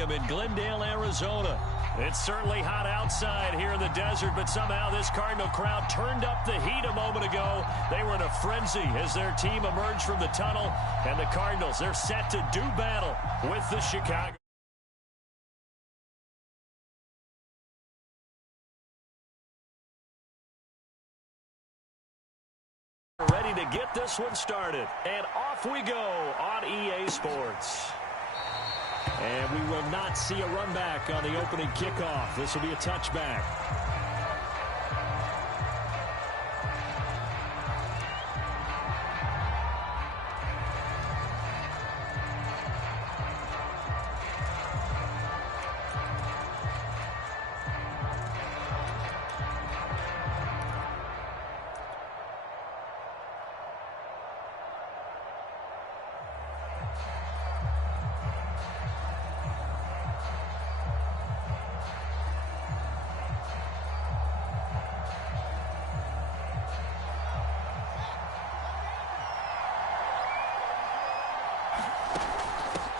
Stadium in Glendale, Arizona. It's certainly hot outside here in the desert, but somehow this Cardinal crowd turned up the heat a moment ago. They were in a frenzy as their team emerged from the tunnel, and the Cardinals, they're set to do battle with the Chicago. Ready to get this one started, and off we go on EA Sports. And we will not see a run back on the opening kickoff. This will be a touchback.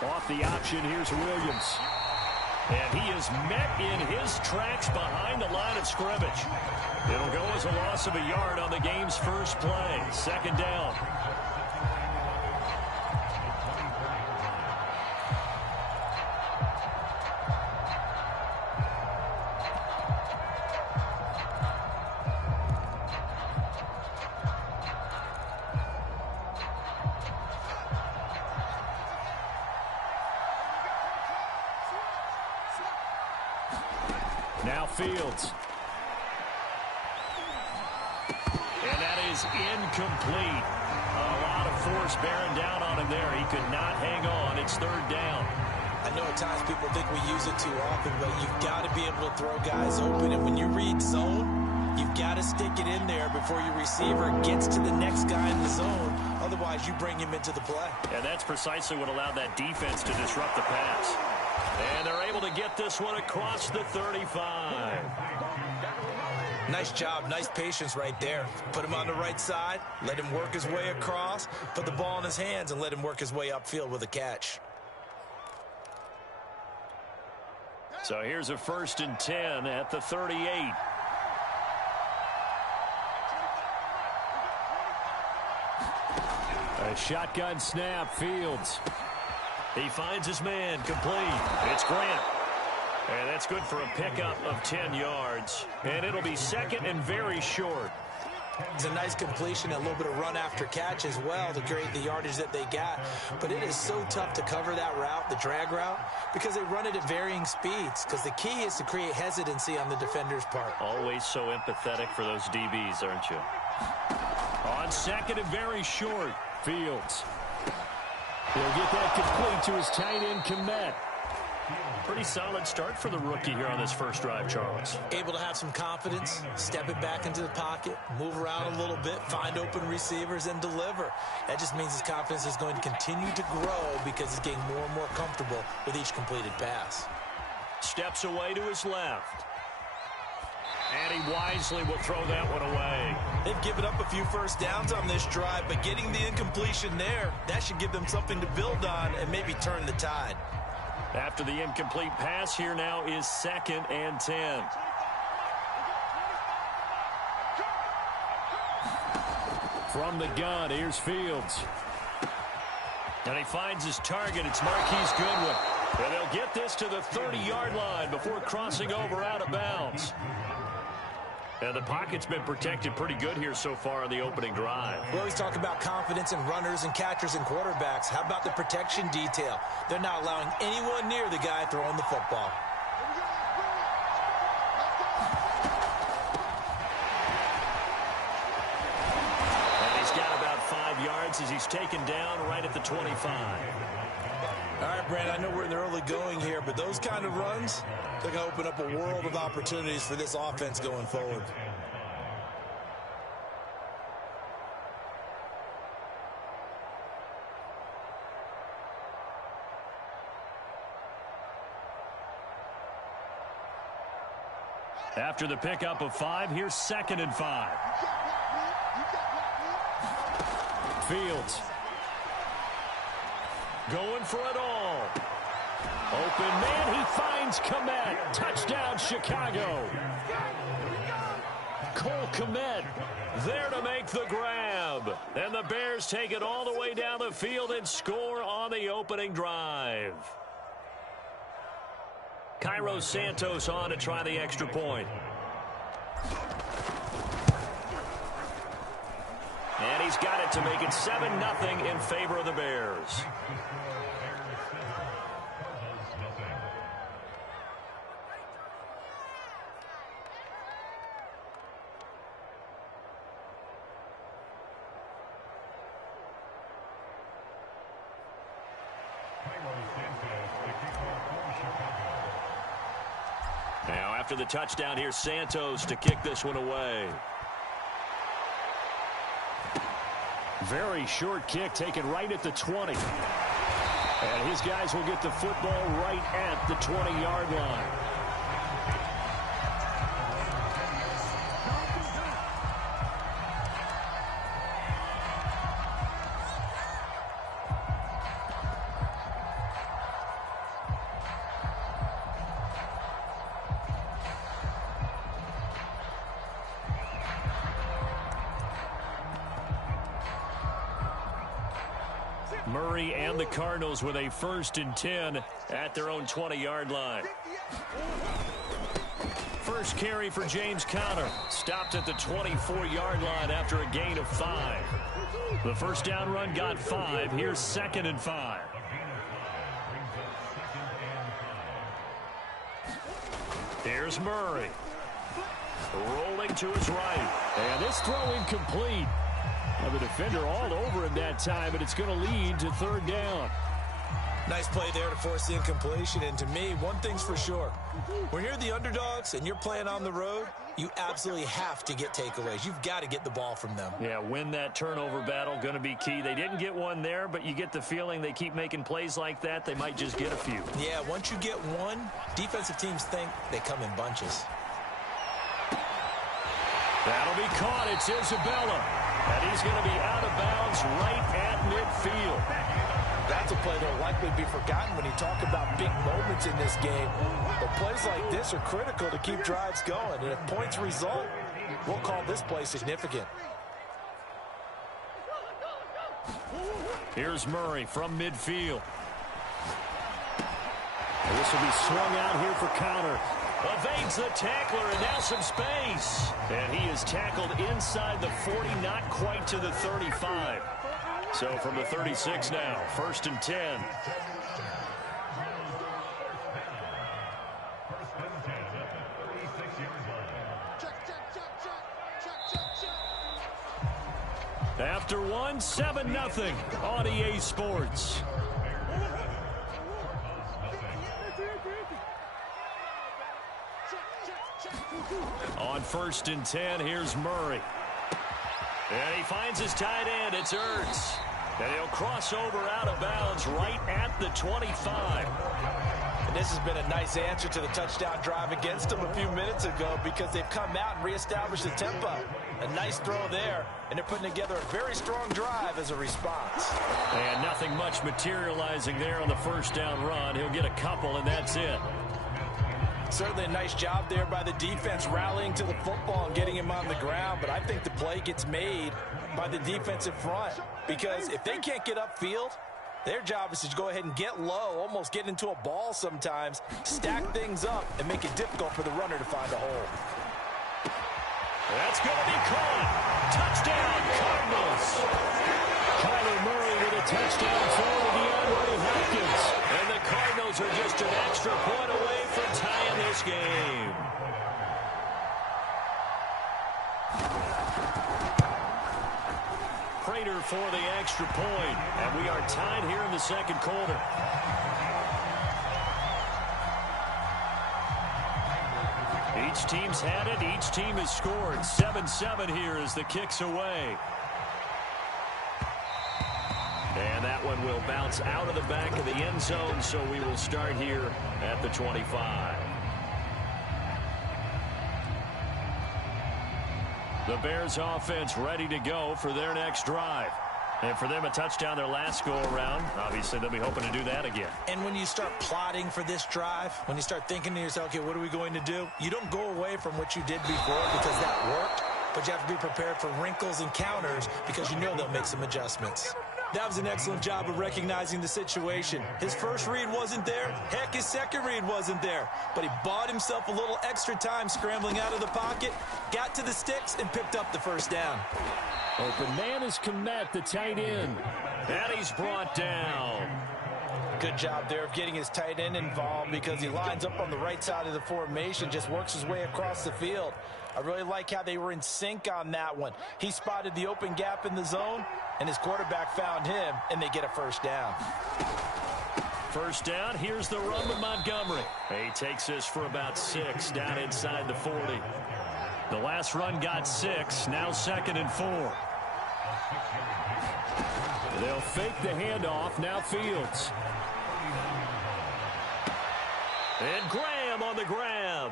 Off the option, here's Williams. And he is met in his tracks behind the line of scrimmage. It'll go as a loss of a yard on the game's first play. Second down. Now Fields. And that is incomplete. A lot of force bearing down on him there. He could not hang on. It's third down. I know at times people think we use it too often, but you've got to be able to throw guys open. And when you read zone, you've got to stick it in there before your receiver gets to the next guy in the zone. Otherwise, you bring him into the play. And that's precisely what allowed that defense to disrupt the pass. And they're able to get this one across the 35. Nice job, nice patience right there. Put him on the right side, let him work his way across, put the ball in his hands, and let him work his way upfield with a catch. So here's a 1st and 10 at the 38. A shotgun snap, Fields. He finds his man, complete. It's Grant. And that's good for a pickup of 10 yards. And it'll be second and very short. It's a nice completion, a little bit of run after catch as well to create the yardage that they got. But it is so tough to cover that route, the drag route, because they run it at varying speeds. Because the key is to create hesitancy on the defender's part. Always so empathetic for those DBs, aren't you? On second and very short, Fields. He'll get that complete to his tight end, Komet. Pretty solid start for the rookie here on this first drive, Charles. Able to have some confidence, step it back into the pocket, move around a little bit, find open receivers, and deliver. That just means his confidence is going to continue to grow because he's getting more and more comfortable with each completed pass. Steps away to his left. And he wisely will throw that one away. They've given up a few first downs on this drive, but getting the incompletion there, that should give them something to build on and maybe turn the tide. After the incomplete pass, here now is 2nd and 10. From the gun, here's Fields. And he finds his target. It's Marquise Goodwin. And they'll get this to the 30-yard line before crossing over out of bounds. And the pocket's been protected pretty good here so far on the opening drive. We always talk about confidence in runners and catchers and quarterbacks. How about the protection detail? They're not allowing anyone near the guy throwing the football. And he's got about 5 yards as he's taken down right at the 25. All right, Brand, I know we're in the early going here, but those kind of runs, they're going to open up a world of opportunities for this offense going forward. After the pickup of 5, here's 2nd and 5. Fields. Going for it all. Open man, he finds Kmet. Touchdown, Chicago. Cole Kmet there to make the grab. And the Bears take it all the way down the field and score on the opening drive. Cairo Santos on to try the extra point. And he's got it to make it 7-0 in favor of the Bears. Now after the touchdown, here's Santos to kick this one away. Very short kick taken right at the 20. And his guys will get the football right at the 20-yard line. Murray and the Cardinals with a 1st and 10 at their own 20-yard line. First carry for James Conner. Stopped at the 24-yard line after a gain of 5. The first down run got 5. Here's 2nd and 5. Here's Murray. Rolling to his right. And this throw incomplete. The defender all over him that time, but it's going to lead to 3rd down. Nice play there to force the incompletion. And to me, one thing's for sure. When you're the underdogs and you're playing on the road, you absolutely have to get takeaways. You've got to get the ball from them. Yeah, win that turnover battle, going to be key. They didn't get one there, but you get the feeling they keep making plays like that. They might just get a few. Yeah, once you get one, defensive teams think they come in bunches. That'll be caught. It's Isabella. And he's going to be out of bounds right at midfield. That's a play that will likely be forgotten when you talk about big moments in this game. But plays like this are critical to keep drives going. And if points result, we'll call this play significant. Here's Murray from midfield. And this will be swung out here for Conner. Evades the tackler, and now some space. And he is tackled inside the 40, not quite to the 35. So from the 36 now, 1st and 10. After one, 7-0 on EA Sports. On 1st and 10, here's Murray. And he finds his tight end. It's Ertz. And he'll cross over out of bounds right at the 25. And this has been a nice answer to the touchdown drive against them a few minutes ago because they've come out and reestablished the tempo. A nice throw there, and they're putting together a very strong drive as a response. And nothing much materializing there on the first down run. He'll get a couple, and that's it. Certainly a nice job there by the defense rallying to the football and getting him on the ground, but I think the play gets made by the defensive front because if they can't get upfield, their job is to go ahead and get low, almost get into a ball sometimes, stack things up, and make it difficult for the runner to find a hole. That's going to be caught. Touchdown, Cardinals. Kyler Murray with a touchdown throw to DeAndre Hopkins. And the Cardinals are just an extra point away from tying this game. Prater for the extra point. And we are tied here in the second quarter. Each team's had it. Each team has scored. 7-7 here as the kick's away. And that one will bounce out of the back of the end zone, so we will start here at the 25. The Bears offense ready to go for their next drive. And for them, a touchdown their last go-around. Obviously, they'll be hoping to do that again. And when you start plotting for this drive, when you start thinking to yourself, okay, what are we going to do? You don't go away from what you did before because that worked, but you have to be prepared for wrinkles and counters because you know they'll make some adjustments. That was an excellent job of recognizing the situation. His first read wasn't there. Heck, his second read wasn't there. But he bought himself a little extra time scrambling out of the pocket, got to the sticks, and picked up the first down. Open man is Komet, the tight end. And he's brought down. Good job there of getting his tight end involved because he lines up on the right side of the formation, just works his way across the field. I really like how they were in sync on that one. He spotted the open gap in the zone, and his quarterback found him, and they get a first down. First down, here's the run with Montgomery. He takes this for about 6 down inside the 40. The last run got 6, now 2nd and 4. They'll fake the handoff, now Fields. And Graham on the grab.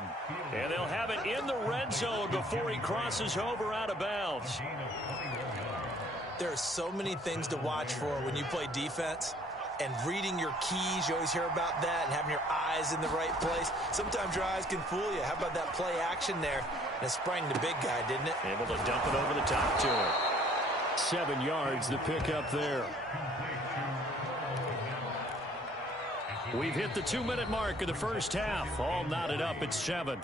And they'll have it in the red zone before he crosses over out of bounds. There are so many things to watch for when you play defense. And reading your keys, you always hear about that, and having your eyes in the right place. Sometimes your eyes can fool you. How about that play action there? And it sprang the big guy, didn't it? Able to dump it over the top to him. 7 yards to pick up there. We've hit the 2-minute mark of the first half. All knotted up at 7.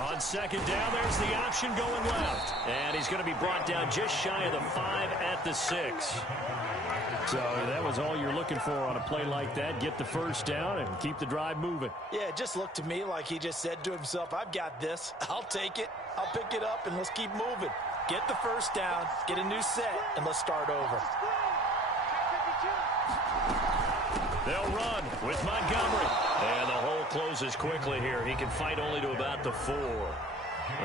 On second down, there's the option going left. And he's going to be brought down just shy of the 5 at the 6. So that was all you're looking for on a play like that. Get the first down and keep the drive moving. Yeah, it just looked to me like he just said to himself, I've got this. I'll take it. I'll pick it up, and let's keep moving. Get the first down, get a new set, and let's start over. They'll run with Montgomery. And the hole closes quickly here. He can fight only to about the 4.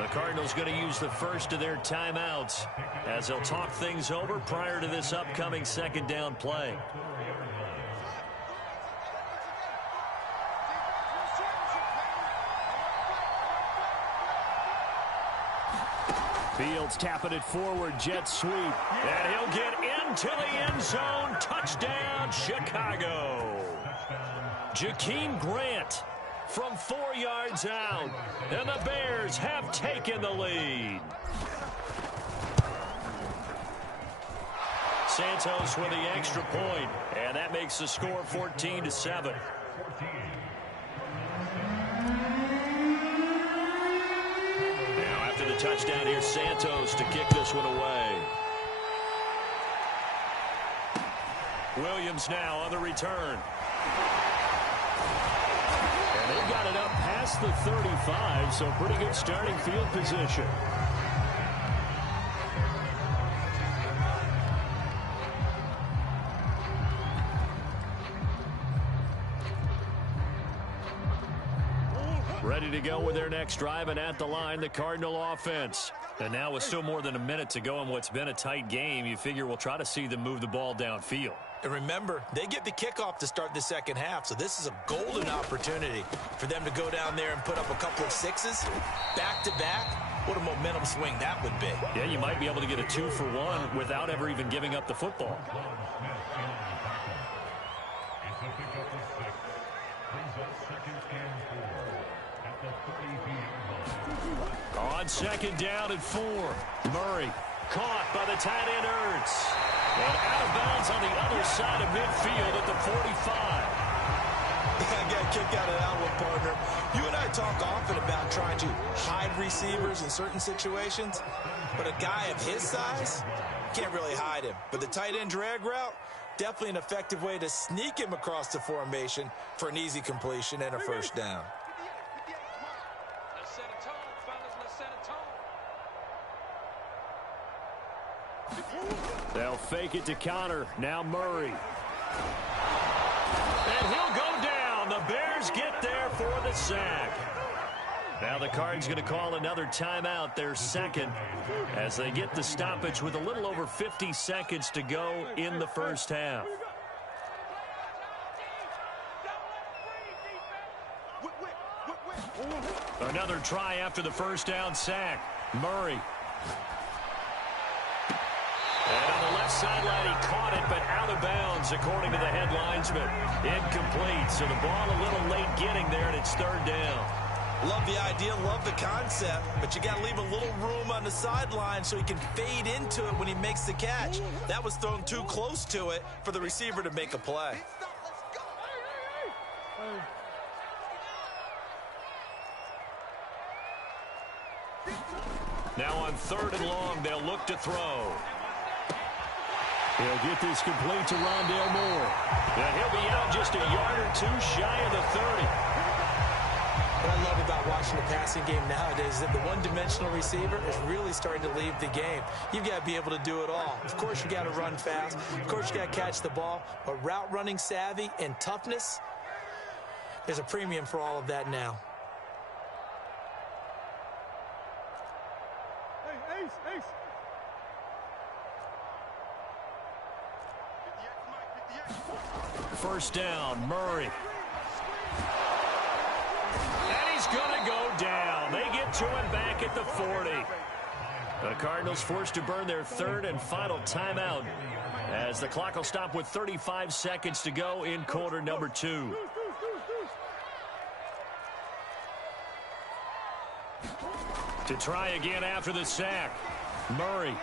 The Cardinals going to use the first of their timeouts as they'll talk things over prior to this upcoming second down play. Fields tapping it forward, jet sweep. And he'll get into the end zone. Touchdown, Chicago. Jakeem Grant from 4 yards out. And the Bears have taken the lead. Santos with the extra point, and that makes the score 14-7. Now after the touchdown, here's Santos to kick this one away. Williams now on the return. And they've got it up past the 35, so pretty good starting field position. Ready to go with their next drive, and at the line, the Cardinal offense. And now with still more than a minute to go in what's been a tight game, you figure we'll try to see them move the ball downfield. And remember, they get the kickoff to start the second half, so this is a golden opportunity for them to go down there and put up a couple of 6s back-to-back. What a momentum swing that would be. Yeah, you might be able to get a 2-for-1 without ever even giving up the football. On second down and 4, Murray caught by the tight end Ertz. And out of bounds on the other side of midfield at the 45. I got a kick out of that one, partner. You and I talk often about trying to hide receivers in certain situations, but a guy of his size, can't really hide him. But the tight end drag route, definitely an effective way to sneak him across the formation for an easy completion and a first down. They'll fake it to Connor. Now Murray. And he'll go down. The Bears get there for the sack. Now the Cards going to call another timeout, their second, as they get the stoppage with a little over 50 seconds to go in the first half. Another try after the first down sack. Murray. And on the left sideline, he caught it, but out of bounds, according to the head linesman. Incomplete, so the ball a little late getting there, and it's third down. Love the idea, love the concept, but you got to leave a little room on the sideline so he can fade into it when he makes the catch. That was thrown too close to it for the receiver to make a play. Now on third and long, they'll look to throw. He'll get this complete to Rondale Moore. And he'll be out just a yard or two shy of the 30. What I love about watching the passing game nowadays is that the one-dimensional receiver is really starting to leave the game. You've got to be able to do it all. Of course, you got to run fast. Of course, you got to catch the ball. But route running savvy and toughness, there's a premium for all of that now. Hey, Ace. First down, Murray. And he's going to go down. They get to him back at the 40. The Cardinals forced to burn their third and final timeout as the clock will stop with 35 seconds to go in quarter number 2. To try again after the sack, Murray.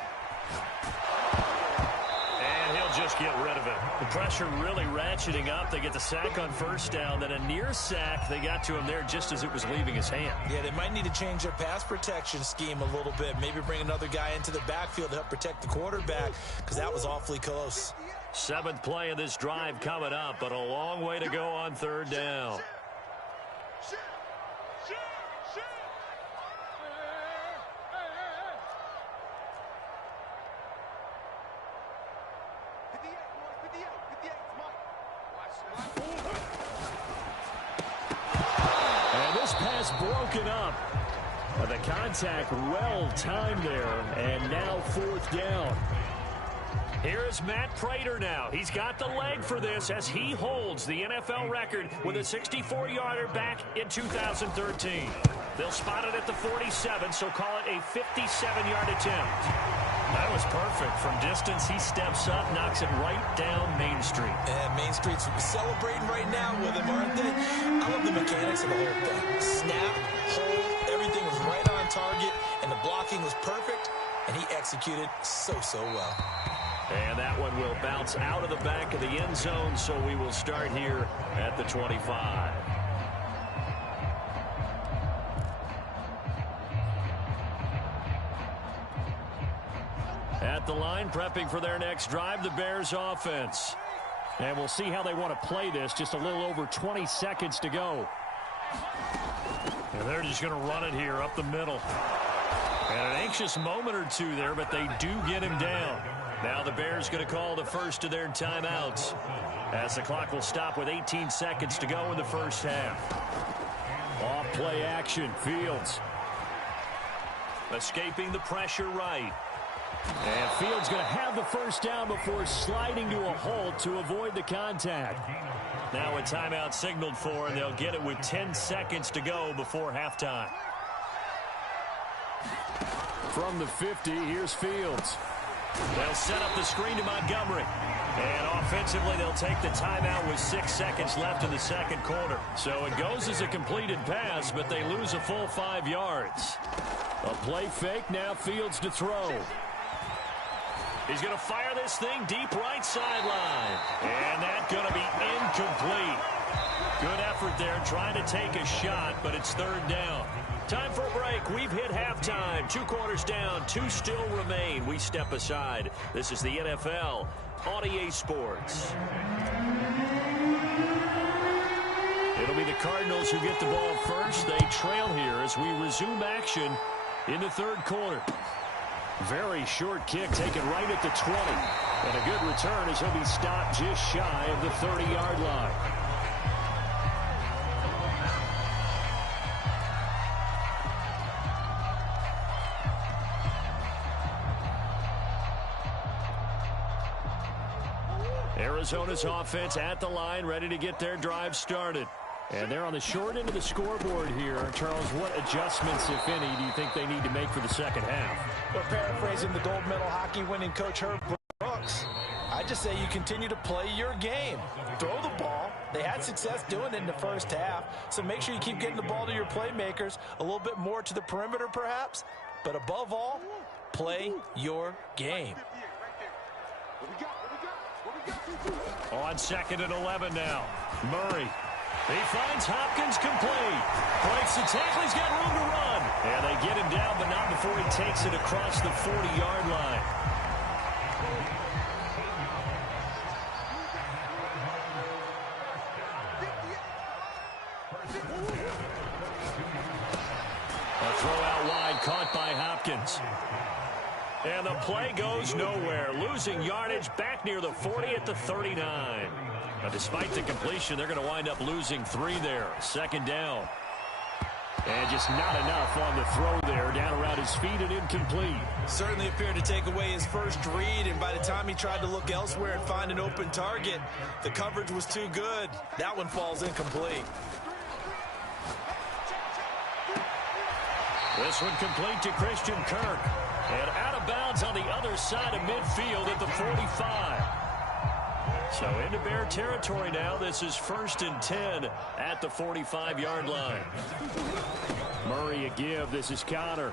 And he'll just get rid of it. The pressure really ratcheting up. They get the sack on first down, then a near sack. They got to him there just as it was leaving his hand. Yeah, they might need to change their pass protection scheme a little bit. Maybe bring another guy into the backfield to help protect the quarterback, because that was awfully close. 7th play of this drive coming up, but a long way to go on third down. And this pass broken up. The contact well timed there, and now 4th down. Here is Matt Prater now. He's got the leg for this as he holds the NFL record with a 64-yarder back in 2013. They'll spot it at the 47, so call it a 57-yard attempt. That was perfect. From distance, he steps up, knocks it right down Main Street. And Main Street's celebrating right now with him, aren't they? I love the mechanics of the whole thing. Snap, hold, everything was right on target, and the blocking was perfect, and he executed so well. And that one will bounce out of the back of the end zone, so we will start here at the 25. At the line, prepping for their next drive, the Bears offense. And we'll see how they want to play this. Just a little over 20 seconds to go. And they're just going to run it here up the middle. And an anxious moment or two there, but they do get him down. Now the Bears going to call the first of their timeouts as the clock will stop with 18 seconds to go in the first half. Off play action, Fields. Escaping the pressure right. And Fields going to have the first down before sliding to a halt to avoid the contact. Now a timeout signaled for, and they'll get it with 10 seconds to go before halftime. From the 50, here's Fields. They'll set up the screen to Montgomery. And offensively, they'll take the timeout with 6 seconds left in the second quarter. So it goes as a completed pass, but they lose a full 5 yards. A play fake, now Fields to throw. He's going to fire this thing deep right sideline. And that's going to be incomplete. Good effort there trying to take a shot, but it's third down. Time for a break. We've hit halftime. 2 quarters down. 2 still remain. We step aside. This is the NFL on EA Sports. It'll be the Cardinals who get the ball first. They trail here as we resume action in the third quarter. Very short kick taken right at the 20. And a good return as he'll be stopped just shy of the 30-yard line. Arizona's offense at the line, ready to get their drive started. And they're on the short end of the scoreboard here. Charles, what adjustments, if any, do you think they need to make for the second half? Well, paraphrasing the gold medal hockey winning coach Herb Brooks, I just say you continue to play your game. Throw the ball. They had success doing it in the first half, so make sure you keep getting the ball to your playmakers, a little bit more to the perimeter perhaps, but above all, play your game. On 2nd and 11 now. Murray. He finds Hopkins complete. Breaks the tackle. He's got room to run. And they get him down, but not before he takes it across the 40-yard line. A throw out wide, caught by Hopkins. And the play goes nowhere. Losing yardage back near the 40 at the 39. But despite the completion, they're going to wind up losing 3 there. 2nd down. And just not enough on the throw there. Down around his feet and incomplete. Certainly appeared to take away his first read, and by the time he tried to look elsewhere and find an open target, the coverage was too good. That one falls incomplete. This one complete to Christian Kirk. And out of bounds on the other side of midfield at the 45. So into Bear territory now. This is 1st and 10 at the 45-yard line. Murray a give. This is Connor.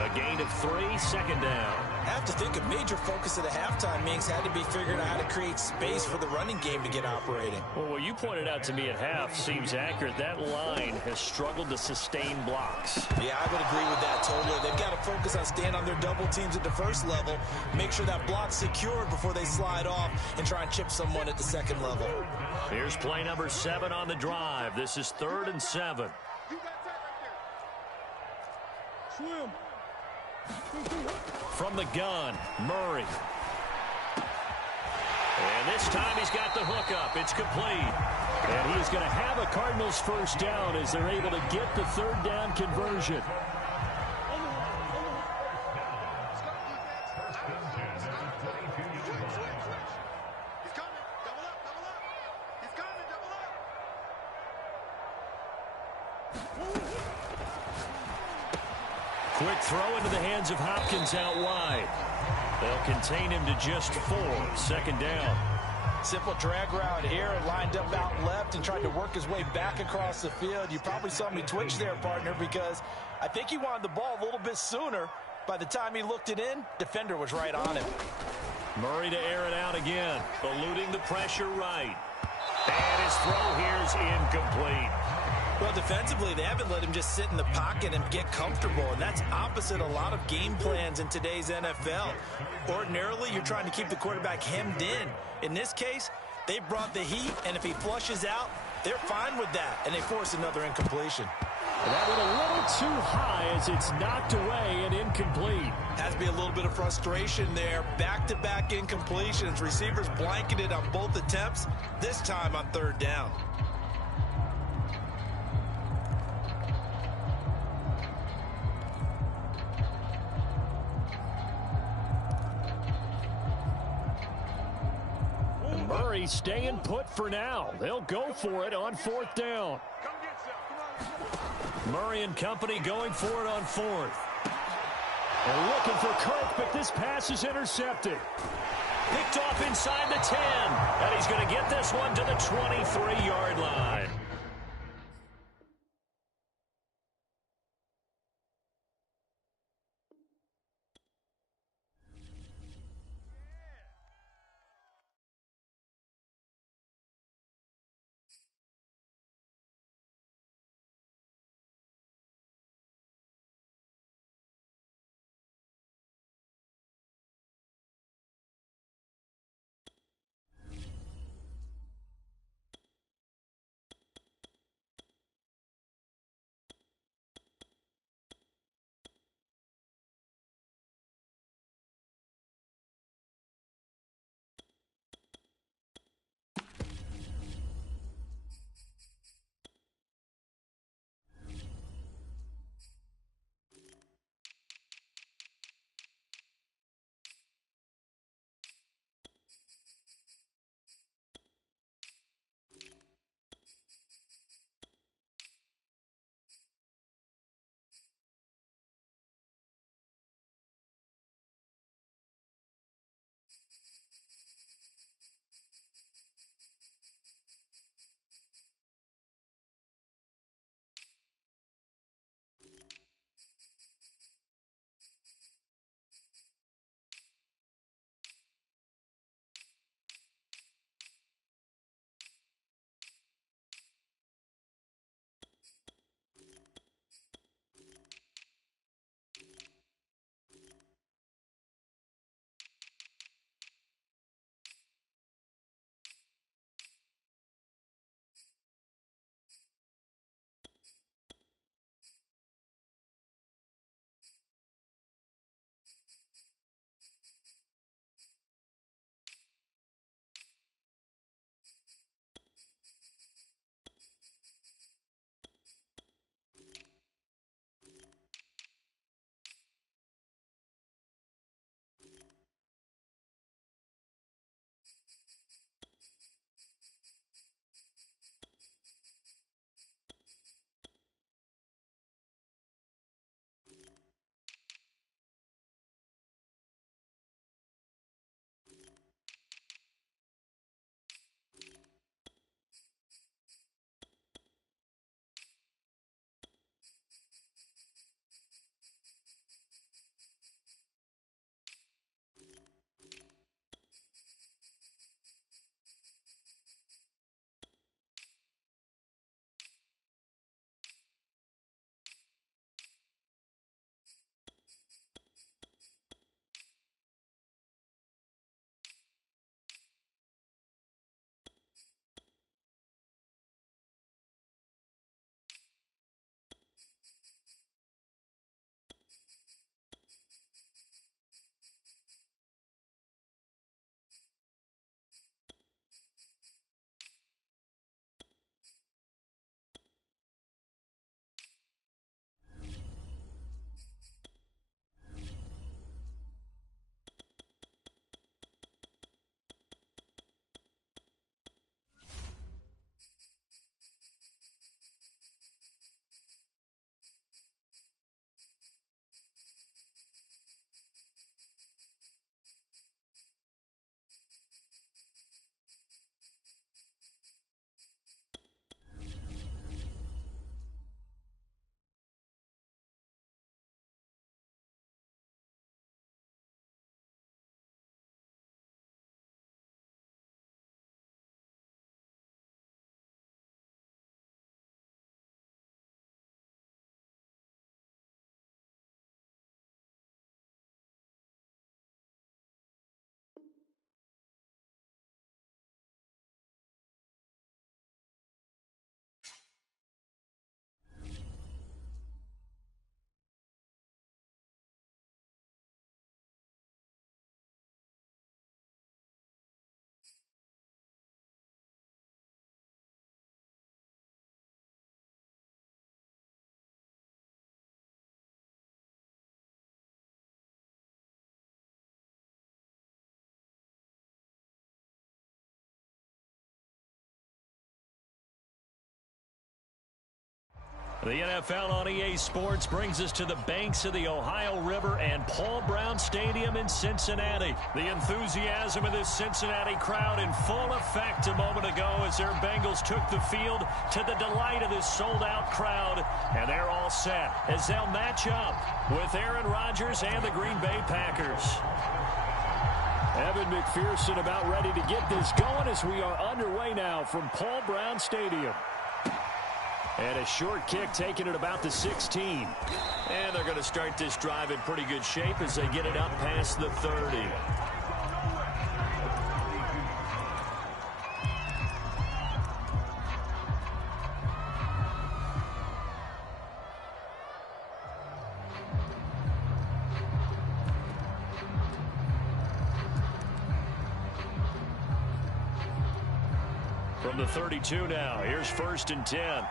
A gain of 3, 2nd down. I have to think a major focus of the halftime meetings had to be figuring out how to create space for the running game to get operating. Well, what you pointed out to me at half seems accurate. That line has struggled to sustain blocks. Yeah, I would agree with that totally. They've got to focus on staying on their double teams at the first level, make sure that block's secured before they slide off and try and chip someone at the second level. Here's play number 7 on the drive. This is 3rd and 7. Swim. From the gun, Murray. And this time he's got the hook up. It's complete. And he's going to have a Cardinals first down as they're able to get the 3rd down conversion. Quick throw into the hands of Hopkins out wide. They'll contain him to just 4. 2nd down. Simple drag route here, lined up out left and tried to work his way back across the field. You probably saw me twitch there, partner, because I think he wanted the ball a little bit sooner. By the time he looked it in, defender was right on him. Murray to air it out again, eluding the pressure right. And his throw here's incomplete. Well, defensively, they haven't let him just sit in the pocket and get comfortable, and that's opposite a lot of game plans in today's NFL. Ordinarily, you're trying to keep the quarterback hemmed in. In this case, they brought the heat, and if he flushes out, they're fine with that, and they force another incompletion. And that went a little too high as it's knocked away and incomplete. Has to be a little bit of frustration there. Back-to-back incompletions. Receivers blanketed on both attempts, this time on 3rd down. Murray staying put for now. They'll go for it on 4th down. Murray and company going for it on 4th. And looking for Kirk, but this pass is intercepted. Picked off inside the 10. And he's going to get this one to the 23-yard line. The NFL on EA Sports brings us to the banks of the Ohio River and Paul Brown Stadium in Cincinnati. The enthusiasm of this Cincinnati crowd in full effect a moment ago as their Bengals took the field to the delight of this sold-out crowd. And they're all set as they'll match up with Aaron Rodgers and the Green Bay Packers. Evan McPherson about ready to get this going as we are underway now from Paul Brown Stadium. And a short kick taken at about the 16. And they're going to start this drive in pretty good shape as they get it up past the 30. From the 32 now, here's 1st and 10.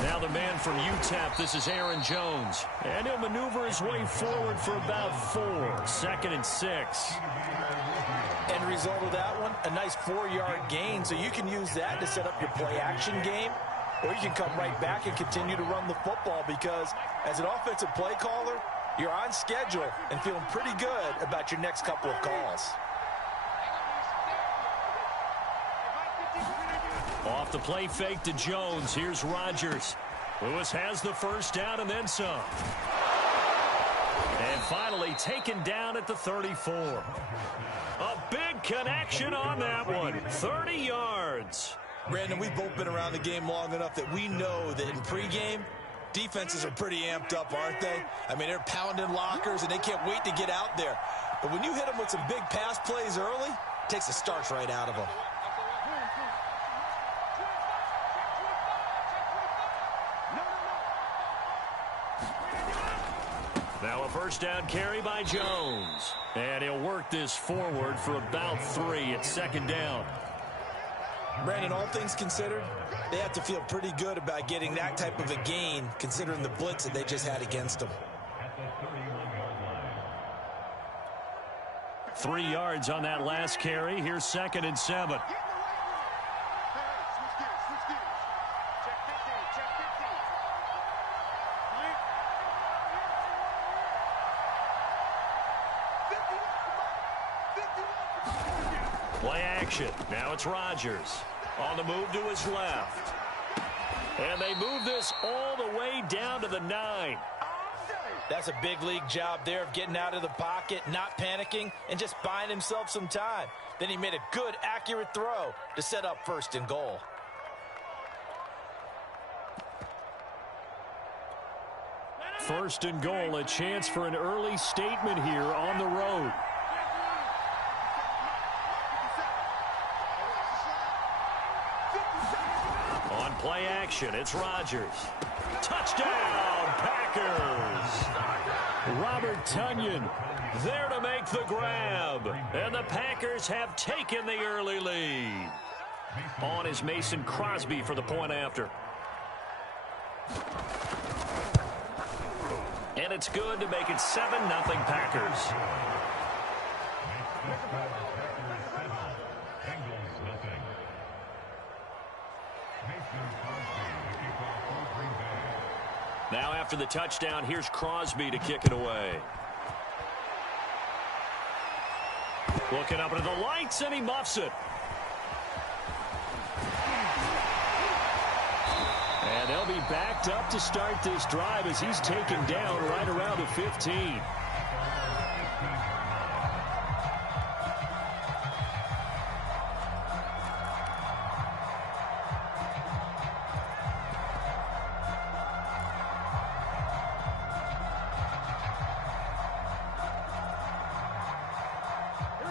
Now the man from UTEP, this is Aaron Jones. And he'll maneuver his way forward for about 4. 2nd and 6. End result of that one, a nice 4-yard gain. So you can use that to set up your play-action game, or you can come right back and continue to run the football because as an offensive play caller, you're on schedule and feeling pretty good about your next couple of calls. Off the play fake to Jones. Here's Rodgers. Lewis has the first down and then some. And finally taken down at the 34. A big connection on that one. 30 yards. Brandon, we've both been around the game long enough that we know that in pregame, defenses are pretty amped up, aren't they? I mean, they're pounding lockers, and they can't wait to get out there. But when you hit them with some big pass plays early, it takes the starch right out of them. Now a first down carry by Jones. And he'll work this forward for about 3 at 2nd down. Brandon, all things considered, they have to feel pretty good about getting that type of a gain considering the blitz that they just had against them. 3 yards on that last carry. Here's 2nd and 7. Play action. Now it's Rodgers. On the move to his left. And they move this all the way down to the 9. That's a big league job there of getting out of the pocket, not panicking, and just buying himself some time. Then he made a good, accurate throw to set up 1st and goal. First and goal, a chance for an early statement here on the road. On play action, it's Rodgers. Touchdown, Packers! Robert Tonyan there to make the grab. And the Packers have taken the early lead. On is Mason Crosby for the point after. And it's good to make it 7-0 Packers. Now after the touchdown, here's Crosby to kick it away. Looking up into the lights, and he muffs it. And they'll be backed up to start this drive as he's taken down right around the 15.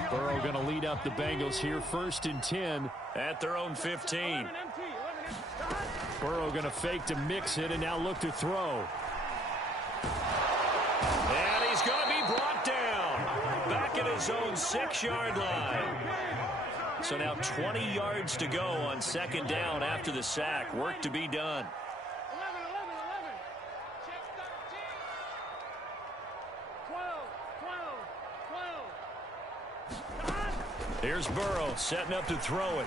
Burrow going to lead up the Bengals here, 1st and 10 at their own 15. Burrow going to fake to mix it and now look to throw. And he's going to be brought down back at his own 6-yard line. So now 20 yards to go on 2nd down after the sack. Work to be done. Here's Burrow setting up to throw it.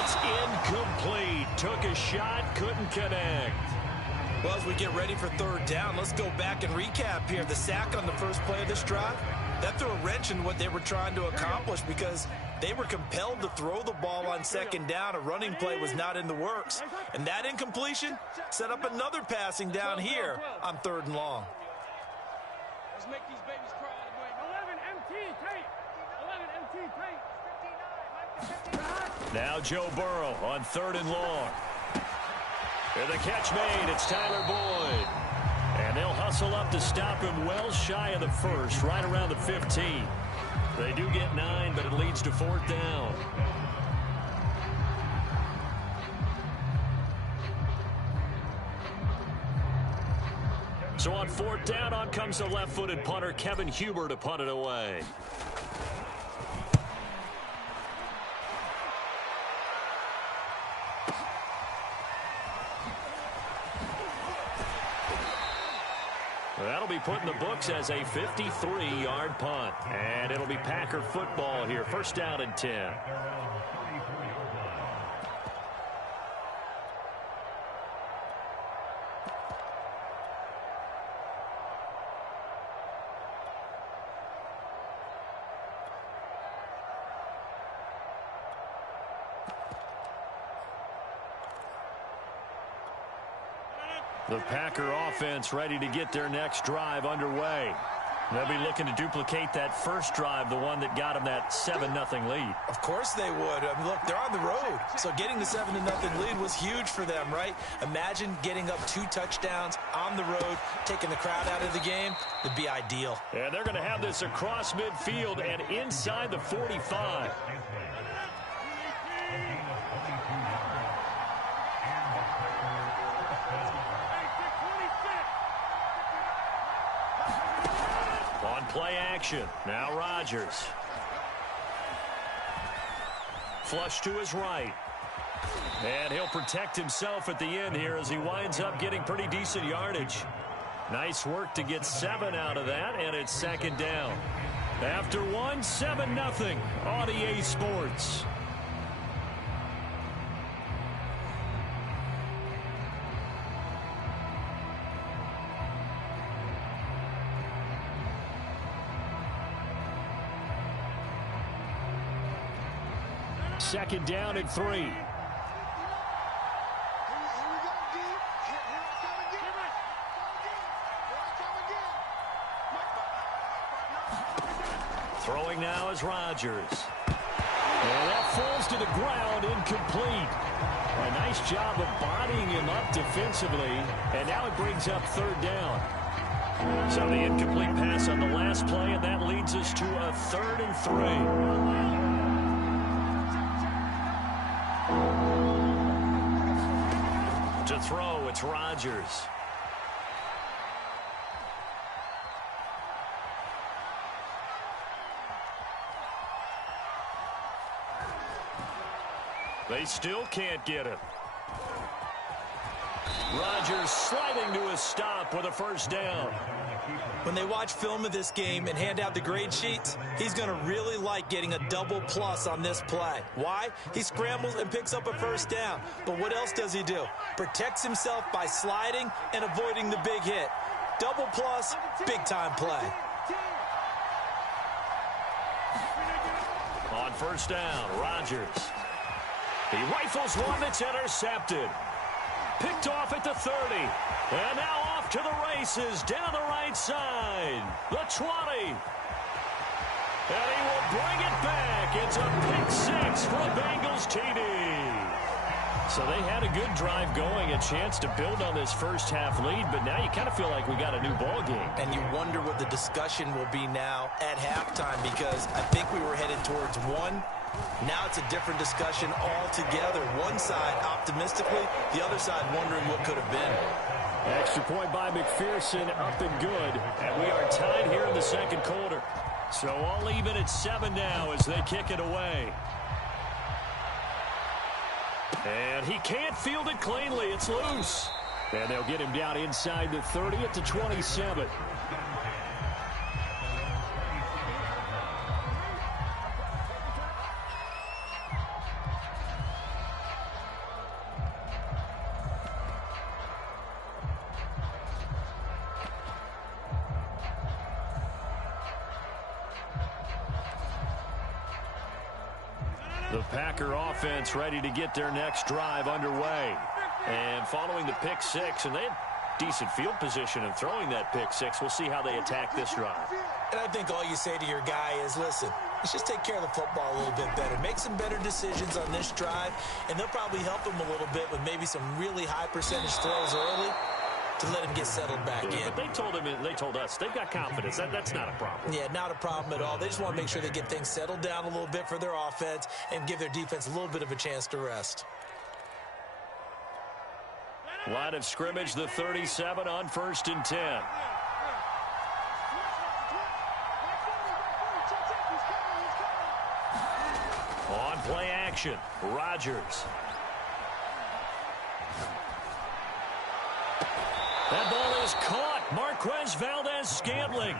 It's incomplete. Took a shot, couldn't connect. Well, as we get ready for third down, let's go back and recap here. The sack on the first play of this drive, that threw a wrench in what they were trying to accomplish because they were compelled to throw the ball on second down. A running play was not in the works. And that incompletion set up another passing down here on third and long. Let's make these babies cry all the way. 11 MT tape. 11 MT tape. Now Joe Burrow on third and long. And the catch made. It's Tyler Boyd. And they'll hustle up to stop him well shy of the first, right around the 15. They do get 9, but it leads to fourth down. So on fourth down, on comes the left-footed punter, Kevin Huber, to punt it away. That'll be put in the books as a 53-yard punt. And it'll be Packer football here. First down and 10. The Packer offense ready to get their next drive underway. They'll be looking to duplicate that first drive, the one that got them that 7-0 lead. Of course they would. I mean, look, they're on the road. So getting the 7-0 lead was huge for them, right? Imagine getting up 2 touchdowns on the road, taking the crowd out of the game. It'd be ideal. And they're going to have this across midfield and inside the 45. Play action. Now Rodgers. Flush to his right. And he'll protect himself at the end here as he winds up getting pretty decent yardage. Nice work to get 7 out of that, and it's second down. After 7-0 on EA Sports. Second down and 3. Throwing now is Rodgers. And that falls to the ground, incomplete. A nice job of bodying him up defensively. And now it brings up third down. So the incomplete pass on the last play, and that leads us to a 3rd and 3. To throw, it's Rodgers. They still can't get him. Rodgers sliding to a stop with a first down. When they watch film of this game and hand out the grade sheets, he's going to really like getting a double plus on this play. Why? He scrambles and picks up a first down. But what else does he do? Protects himself by sliding and avoiding the big hit. Double plus, big-time play. On first down, Rodgers. He rifles one that's intercepted. Picked off at the 30. And now off to the races down the right side. The 20. And he will bring it back. It's a pick 6 for a Bengals TD. So they had a good drive going, a chance to build on this first half lead, but now you kind of feel like we got a new ball game. And you wonder what the discussion will be now at halftime, because I think we were headed towards one. Now it's a different discussion altogether. One side optimistically, the other side wondering what could have been. Extra point by McPherson, up and good. And we are tied here in the second quarter. So all even at 7 now as they kick it away. And he can't field it cleanly. It's loose. And they'll get him down inside the 30 at the 27. The Packer offense ready to get their next drive underway. And following the pick six, and they had decent field position in throwing that pick six. We'll see how they attack this drive. And I think all you say to your guy is, listen, let's just take care of the football a little bit better. Make some better decisions on this drive, and they'll probably help him a little bit with maybe some really high percentage throws early to let him get settled back in. But they told us they've got confidence. That's not a problem. Yeah, not a problem at all. They just want to make sure they get things settled down a little bit for their offense and give their defense a little bit of a chance to rest. Line of scrimmage, the 37 on 1st and 10. On play action, Rodgers. That ball is caught. Marquez Valdez-Scantling.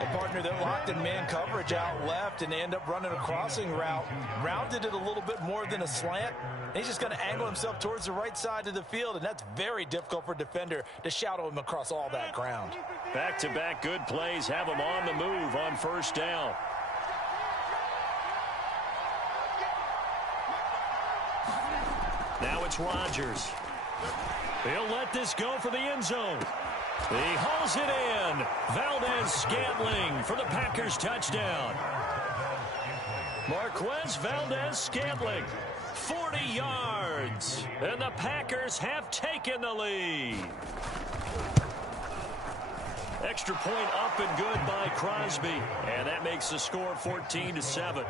A partner that locked in man coverage out left, and they end up running a crossing route. Rounded it a little bit more than a slant. And he's just going to angle himself towards the right side of the field, and that's very difficult for a defender to shadow him across all that ground. Back-to-back good plays have him on the move on 1st down. Now it's Rodgers. He'll let this go for the end zone. He hauls it in. Valdez-Scantling for the Packers touchdown. Marquez Valdez-Scantling, 40 yards. And the Packers have taken the lead. Extra point up and good by Crosby. And that makes the score 14-7.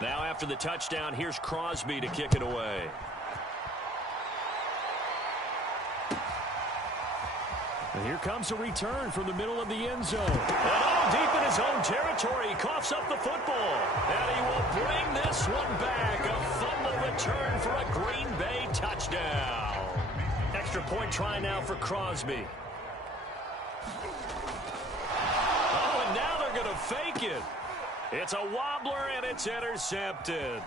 Now after the touchdown, here's Crosby to kick it away. And here comes a return from the middle of the end zone. And deep in his own territory, he coughs up the football. And he will bring this one back. A fumble return for a Green Bay touchdown. Extra point try now for Crosby. Oh, and now they're going to fake it. It's a wobbler, and it's intercepted.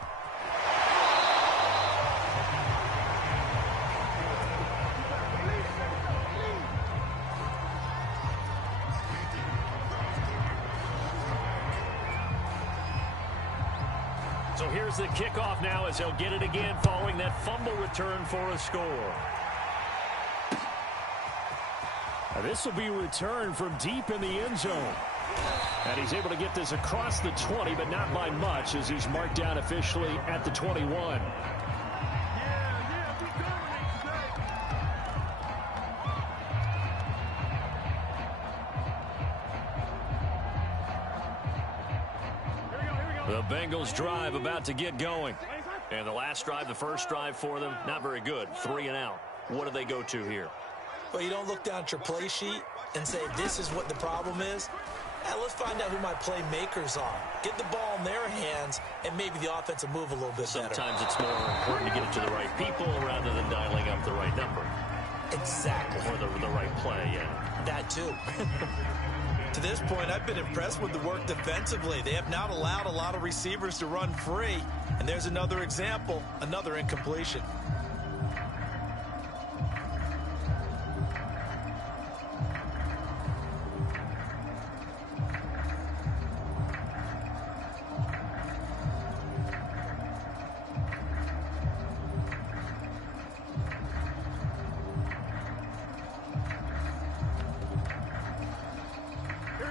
So here's the kickoff now as they'll get it again following that fumble return for a score. Now this will be returned from deep in the end zone. And he's able to get this across the 20, but not by much, as he's marked down officially at the 21. The Bengals drive about to get going. And the last drive, the first drive for them, not very good. 3 and out. What do they go to here? Well, you don't look down at your play sheet and say, this is what the problem is. Let's find out who my playmakers are. Get the ball in their hands, and maybe the offense will move a little bit better. Sometimes it's more important to get it to the right people rather than dialing up the right number. Exactly. Or the right play, yeah. That too. To this point, I've been impressed with the work defensively. They have not allowed a lot of receivers to run free. And there's another example, another incompletion.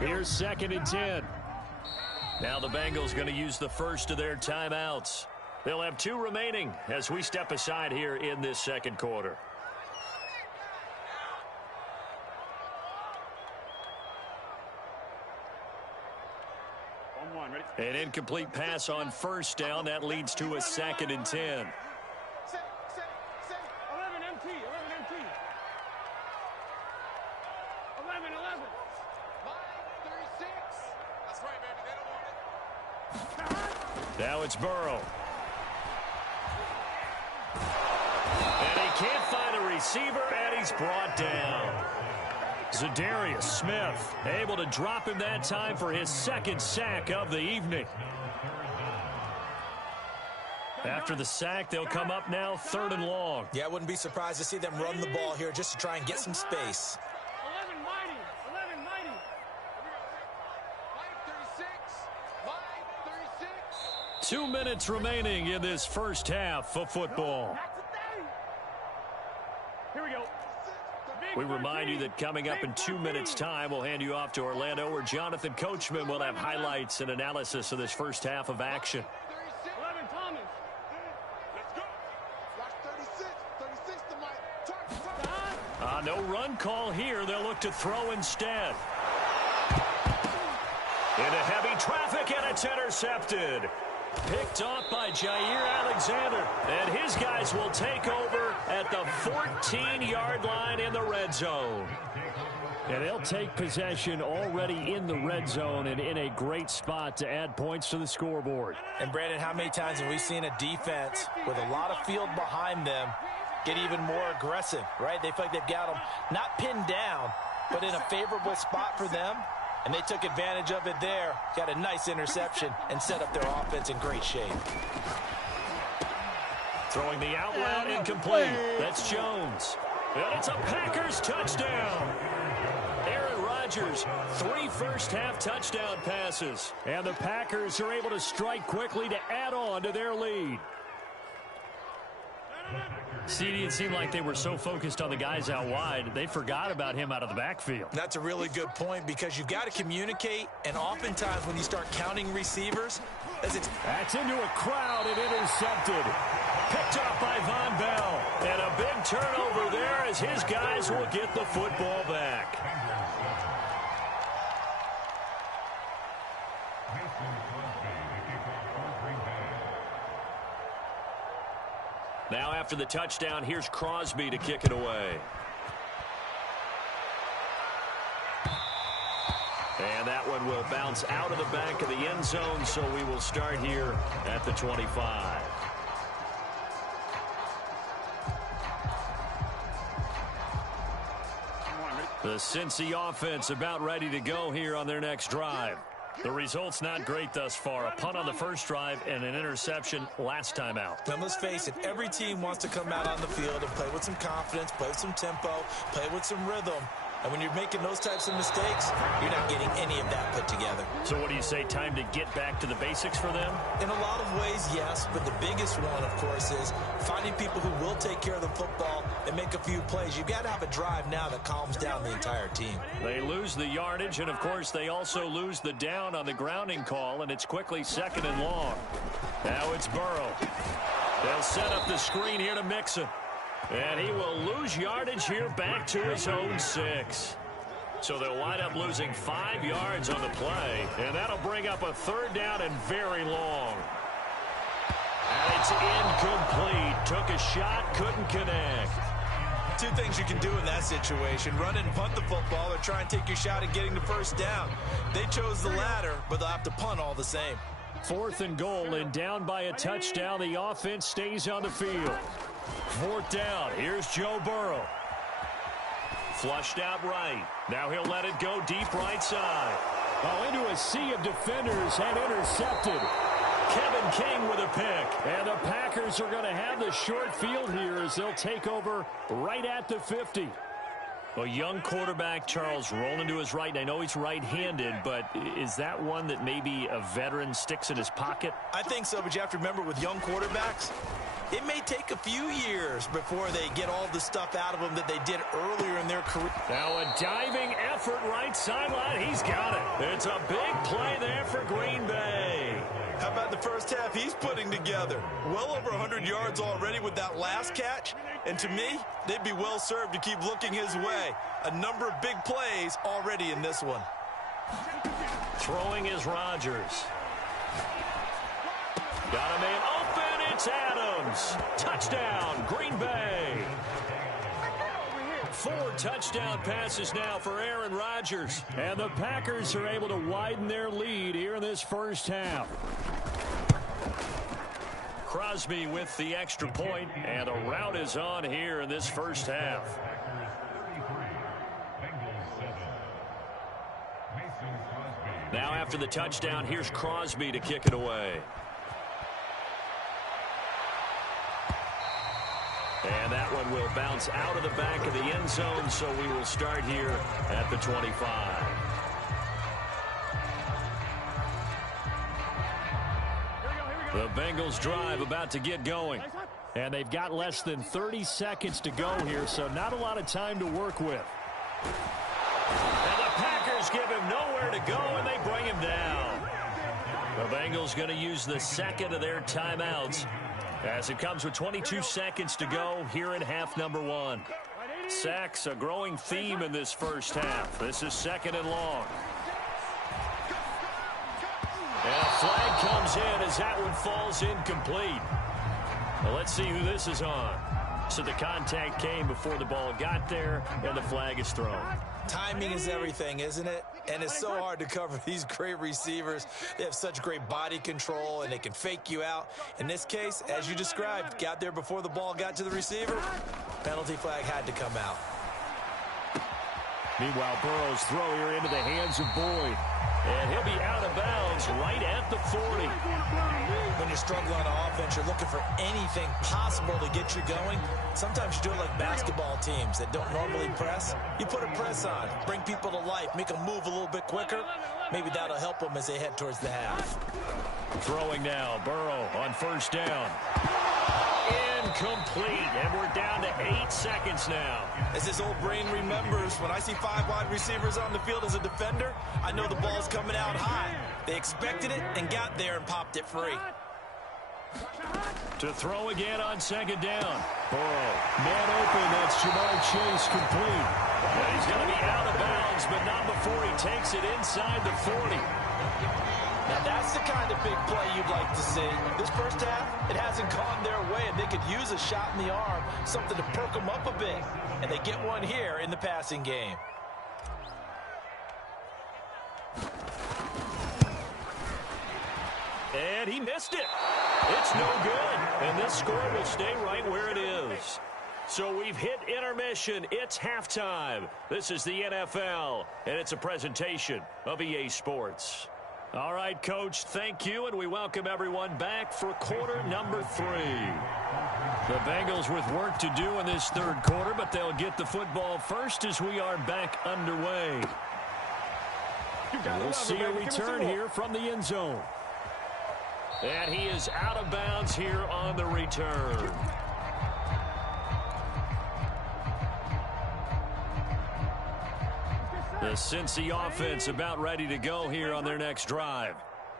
Here's 2nd and 10. Now the Bengals going to use the first of their timeouts. They'll have 2 remaining as we step aside here in this second quarter. An incomplete pass on 1st down. That leads to a 2nd and 10. 11 MT, 11 MT. 11. That's right, baby. They don't want it. Now it's Burrow. And he can't find a receiver, and he's brought down. Zadarius Smith able to drop him that time for his 2nd sack of the evening. After the sack, they'll come up now 3rd and long. Yeah, I wouldn't be surprised to see them run the ball here just to try and get some space. 11-90. 11-90. 5:36. 2 minutes remaining in this first half of football. Here we go. We remind you that coming up in 2 minutes' time, we'll hand you off to Orlando, where Jonathan Coachman will have highlights and analysis of this first half of action. 11 Thomas. Let's go. Watch 36 to Mike. No run call here. They'll look to throw instead. Into heavy traffic, and it's intercepted. Picked off by Jair Alexander, and his guys will take over at the 14-yard line in the red zone. And they'll take possession already in the red zone and in a great spot to add points to the scoreboard. And, Brandon, how many times have we seen a defense with a lot of field behind them get even more aggressive, right? They feel like they've got them not pinned down, but in a favorable spot for them. And they took advantage of it there, got a nice interception, and set up their offense in great shape. Throwing the out route incomplete. That's Jones. And it's a Packers touchdown. Aaron Rodgers, 3 first-half touchdown passes. And the Packers are able to strike quickly to add on to their lead. CD, it seemed like they were so focused on the guys out wide, they forgot about him out of the backfield. That's a really good point because you've got to communicate, and oftentimes when you start counting receivers, that's into a crowd and intercepted. Picked up by Von Bell. And a big turnover there as his guys will get the football back. Now after the touchdown, here's Crosby to kick it away. And that one will bounce out of the back of the end zone, so we will start here at the 25. The Cincy offense about ready to go here on their next drive. The result's not great thus far. A punt on the first drive and an interception last time out. Now, let's face it, every team wants to come out on the field and play with some confidence, play with some tempo, play with some rhythm. And when you're making those types of mistakes, you're not getting any of that put together. So what do you say, time to get back to the basics for them? In a lot of ways, yes. But the biggest one, of course, is finding people who will take care of the football and make a few plays. You've got to have a drive now that calms down the entire team. They lose the yardage, and, of course, they also lose the down on the grounding call, and it's quickly 2nd and long. Now it's Burrow. They'll set up the screen here to Mixon. And he will lose yardage here back to his own 6. So they'll wind up losing 5 yards on the play. And that'll bring up a 3rd down and very long. And it's incomplete. Took a shot, couldn't connect. 2 things you can do in that situation. Run and punt the football or try and take your shot at getting the first down. They chose the latter, but they'll have to punt all the same. 4th and goal, and down by a touchdown. The offense stays on the field. 4th down. Here's Joe Burrow. Flushed out right. Now he'll let it go deep right side. Oh, into a sea of defenders and intercepted. Kevin King with a pick. And the Packers are going to have the short field here as they'll take over right at the 50. A young quarterback, Charles, rolling to his right. And I know he's right-handed, but is that one that maybe a veteran sticks in his pocket? I think so, but you have to remember with young quarterbacks, it may take a few years before they get all the stuff out of them that they did earlier in their career. Now a diving effort right sideline. He's got it. It's a big play there for Green Bay. How about the first half he's putting together? Well over 100 yards already with that last catch. And to me, they'd be well served to keep looking his way. A number of big plays already in this one. Throwing is Rodgers. Got a man open. It's Adams. Touchdown, Green Bay. 4 touchdown passes now for Aaron Rodgers. And the Packers are able to widen their lead here in this first half. Crosby with the extra point, and a rout is on here in this first half. Now after the touchdown, here's Crosby to kick it away. And that one will bounce out of the back of the end zone, so we will start here at the 25. The Bengals drive about to get going. And they've got less than 30 seconds to go here, so not a lot of time to work with. And the Packers give him nowhere to go, and they bring him down. The Bengals going to use the second of their timeouts as it comes with 22 seconds to go here in half number one. Sacks, a growing theme in this first half. This is second and long. And a flag comes in as that one falls incomplete. Well, let's see who this is on. So the contact came before the ball got there, and the flag is thrown. Timing is everything, isn't it? And it's so hard to cover these great receivers. They have such great body control, and they can fake you out. In this case, as you described, got there before the ball got to the receiver. Penalty flag had to come out. Meanwhile, Burrow's throw here into the hands of Boyd. And he'll be out of bounds right at the 40. When you're struggling on offense, you're looking for anything possible to get you going. Sometimes you do it like basketball teams that don't normally press. You put a press on, bring people to life, make them move a little bit quicker. Maybe that'll help them as they head towards the half. Throwing now, Burrow on first down. Incomplete, and we're down to 8 seconds now. As this old brain remembers, when I see 5 wide receivers on the field as a defender, I know the ball's coming out high. They expected it and got there and popped it free. To throw again on second down. Burrow, man open, that's Jamar Chase complete. And he's going to be out of bounds, but not before he takes it inside the 40. Now, that's the kind of big play you'd like to see. This first half, it hasn't gone their way, and they could use a shot in the arm, something to perk them up a bit. And they get one here in the passing game. And he missed it. It's no good. And this score will stay right where it is. So we've hit intermission. It's halftime. This is the NFL, and it's a presentation of EA Sports. All right, Coach, thank you, and we welcome everyone back for quarter number 3. The Bengals with work to do in this third quarter, but they'll get the football first as we are back underway. We'll see a return here from the end zone. And he is out of bounds here on the return. The Cincy offense about ready to go here on their next drive.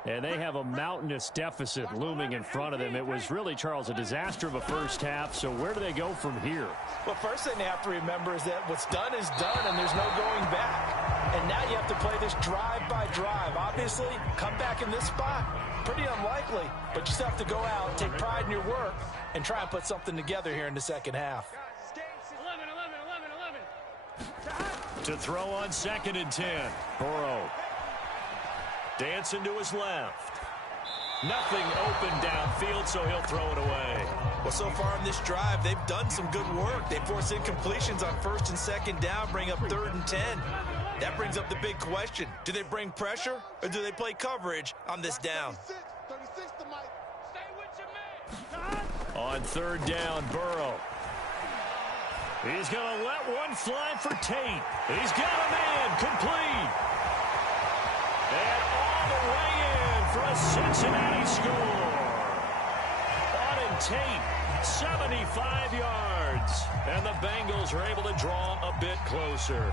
And they have a mountainous deficit looming in front of them. It was really, Charles, a disaster of a first half. So where do they go from here? Well, first thing they have to remember is that what's done is done, and there's no going back. And now you have to play this drive by drive. Obviously, come back in this spot, pretty unlikely. But you still have to go out, take pride in your work, and try and put something together here in the second half. 11. To throw on 2nd and 10. Burrow. Dancing to his left. Nothing open downfield, so he'll throw it away. Well, so far in this drive, they've done some good work. They force incompletions on 1st and 2nd down, bring up 3rd and 10. That brings up the big question. Do they bring pressure, or do they play coverage on this down? On 3rd down, Burrow. He's going to let one fly for Tate. He's got a man complete. And all the way in for a Cincinnati score. Auden Tate, 75 yards. And the Bengals are able to draw a bit closer.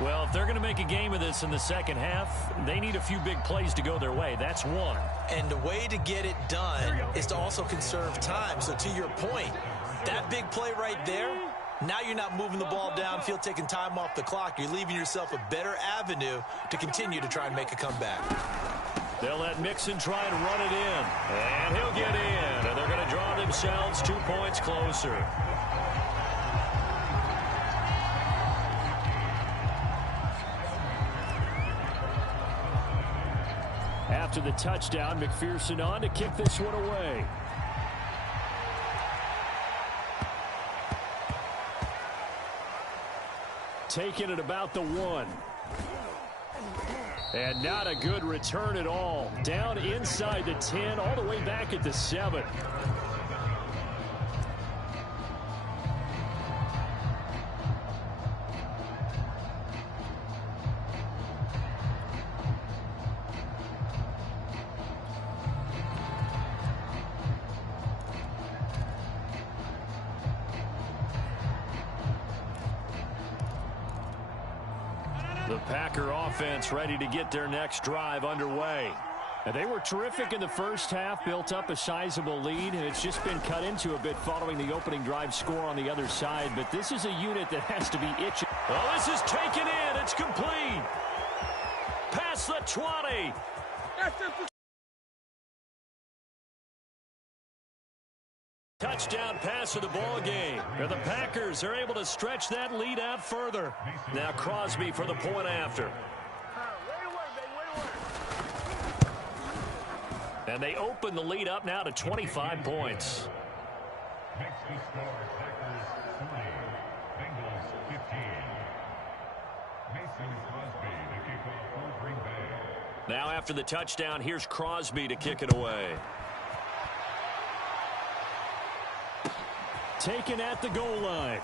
Well, if they're going to make a game of this in the second half, they need a few big plays to go their way. That's one. And the way to get it done is to also conserve time. So to your point, that big play right there, now you're not moving the ball downfield, taking time off the clock. You're leaving yourself a better avenue to continue to try and make a comeback. They'll let Mixon try and run it in. And he'll get in. And they're going to draw themselves 2 points closer. After the touchdown, McPherson on to kick this one away. Taking it about the 1. And not a good return at all. Down inside the 10, all the way back at the 7. The Packer offense ready to get their next drive underway. And they were terrific in the first half, built up a sizable lead, and it's just been cut into a bit following the opening drive score on the other side. But this is a unit that has to be itching. Oh, this is taken in. It's complete. Past the 20. Touchdown pass of the ball game. And the Packers are able to stretch that lead out further. Now Crosby for the point after. And they open the lead up now to 25 points. Next to score, Packers 30, Bengals 15. Mason Crosby to kick off for Green Bay. Now after the touchdown, here's Crosby to kick it away. Taken at the goal line.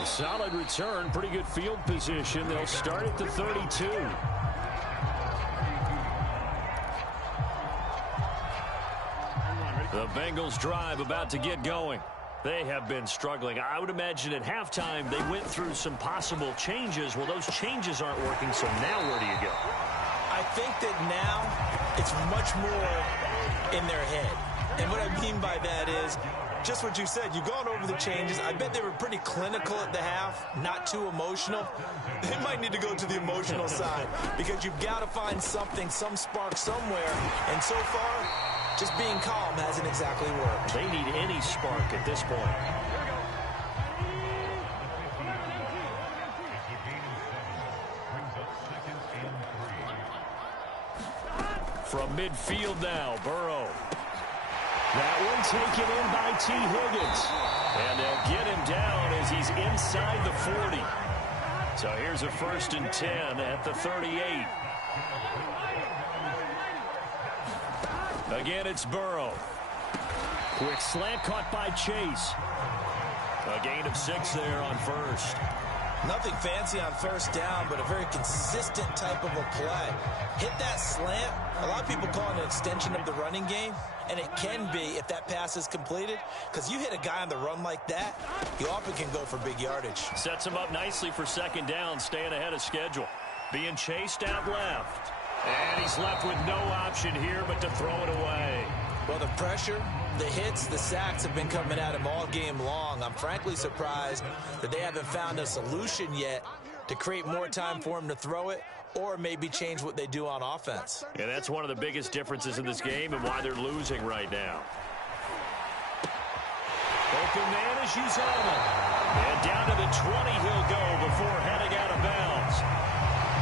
A solid return, pretty good field position. They'll start at the 32. The Bengals drive about to get going. They have been struggling. I would imagine at halftime they went through some possible changes. Well, those changes aren't working, so now where do you go? I think that now it's much more in their head. And what I mean by that is just what you said. You've gone over the changes. I bet they were pretty clinical at the half, not too emotional. They might need to go to the emotional side because you've got to find something, some spark somewhere. And so far, just being calm hasn't exactly worked. They need any spark at this point. From midfield now, Burrow. That one taken in by T. Higgins. And they'll get him down as he's inside the 40. So here's a 1st and 10 at the 38. Again, it's Burrow. Quick slant caught by Chase. A gain of 6 there on first. Nothing fancy on first down, but a very consistent type of a play. Hit that slant. A lot of people call it an extension of the running game, and it can be if that pass is completed, because you hit a guy on the run like that, you often can go for big yardage. Sets him up nicely for 2nd down, staying ahead of schedule. Being chased out left. And he's left with no option here but to throw it away. Well, the pressure, the hits, the sacks have been coming at him all game long. I'm frankly surprised that they haven't found a solution yet to create more time for him to throw it or maybe change what they do on offense. Yeah, that's one of the biggest differences in this game and why they're losing right now. Open man is Uzama. And down to the 20 he'll go before heading out of bounds.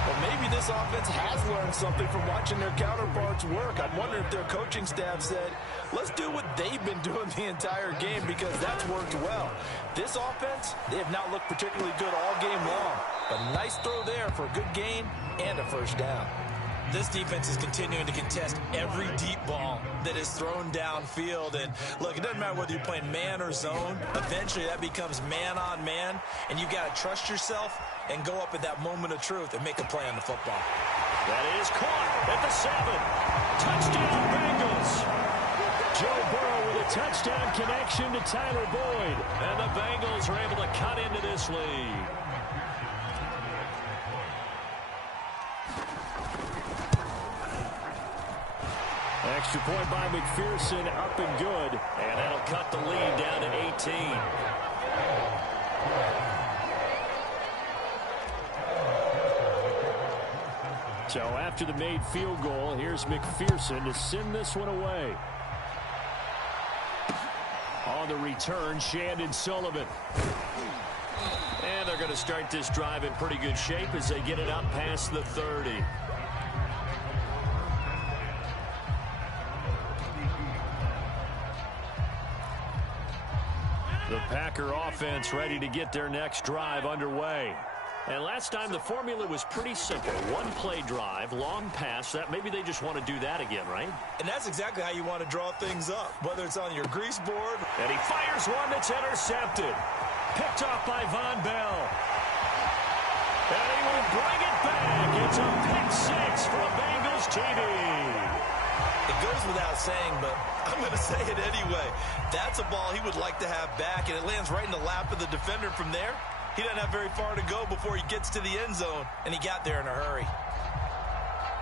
Well, maybe this offense has learned something from watching their counterparts work. I'm wondering if their coaching staff said, let's do what they've been doing the entire game because that's worked well. This offense, they have not looked particularly good all game long. But a nice throw there for a good gain and a 1st down. This defense is continuing to contest every deep ball that is thrown downfield. And, look, it doesn't matter whether you're playing man or zone. Eventually, that becomes man-on-man, and you've got to trust yourself and go up at that moment of truth and make a play on the football. That is caught at the 7. Touchdown, Bengals. Joe Burrow with a touchdown connection to Tyler Boyd. And the Bengals are able to cut into this lead. Extra point by McPherson, up and good. And that'll cut the lead down to 18. So after the made field goal, here's McPherson to send this one away. On the return, Shandon Sullivan. And they're going to start this drive in pretty good shape as they get it up past the 30. The Packer offense ready to get their next drive underway. And last time the formula was pretty simple. One play drive, long pass. That maybe they just want to do that again, right? And that's exactly how you want to draw things up, whether it's on your grease board. And he fires one that's intercepted. Picked off by Von Bell. And he will bring it back. It's a pick 6 from Bengals TV. It goes without saying, but I'm going to say it anyway. That's a ball he would like to have back, and it lands right in the lap of the defender from there. He doesn't have very far to go before he gets to the end zone, and he got there in a hurry.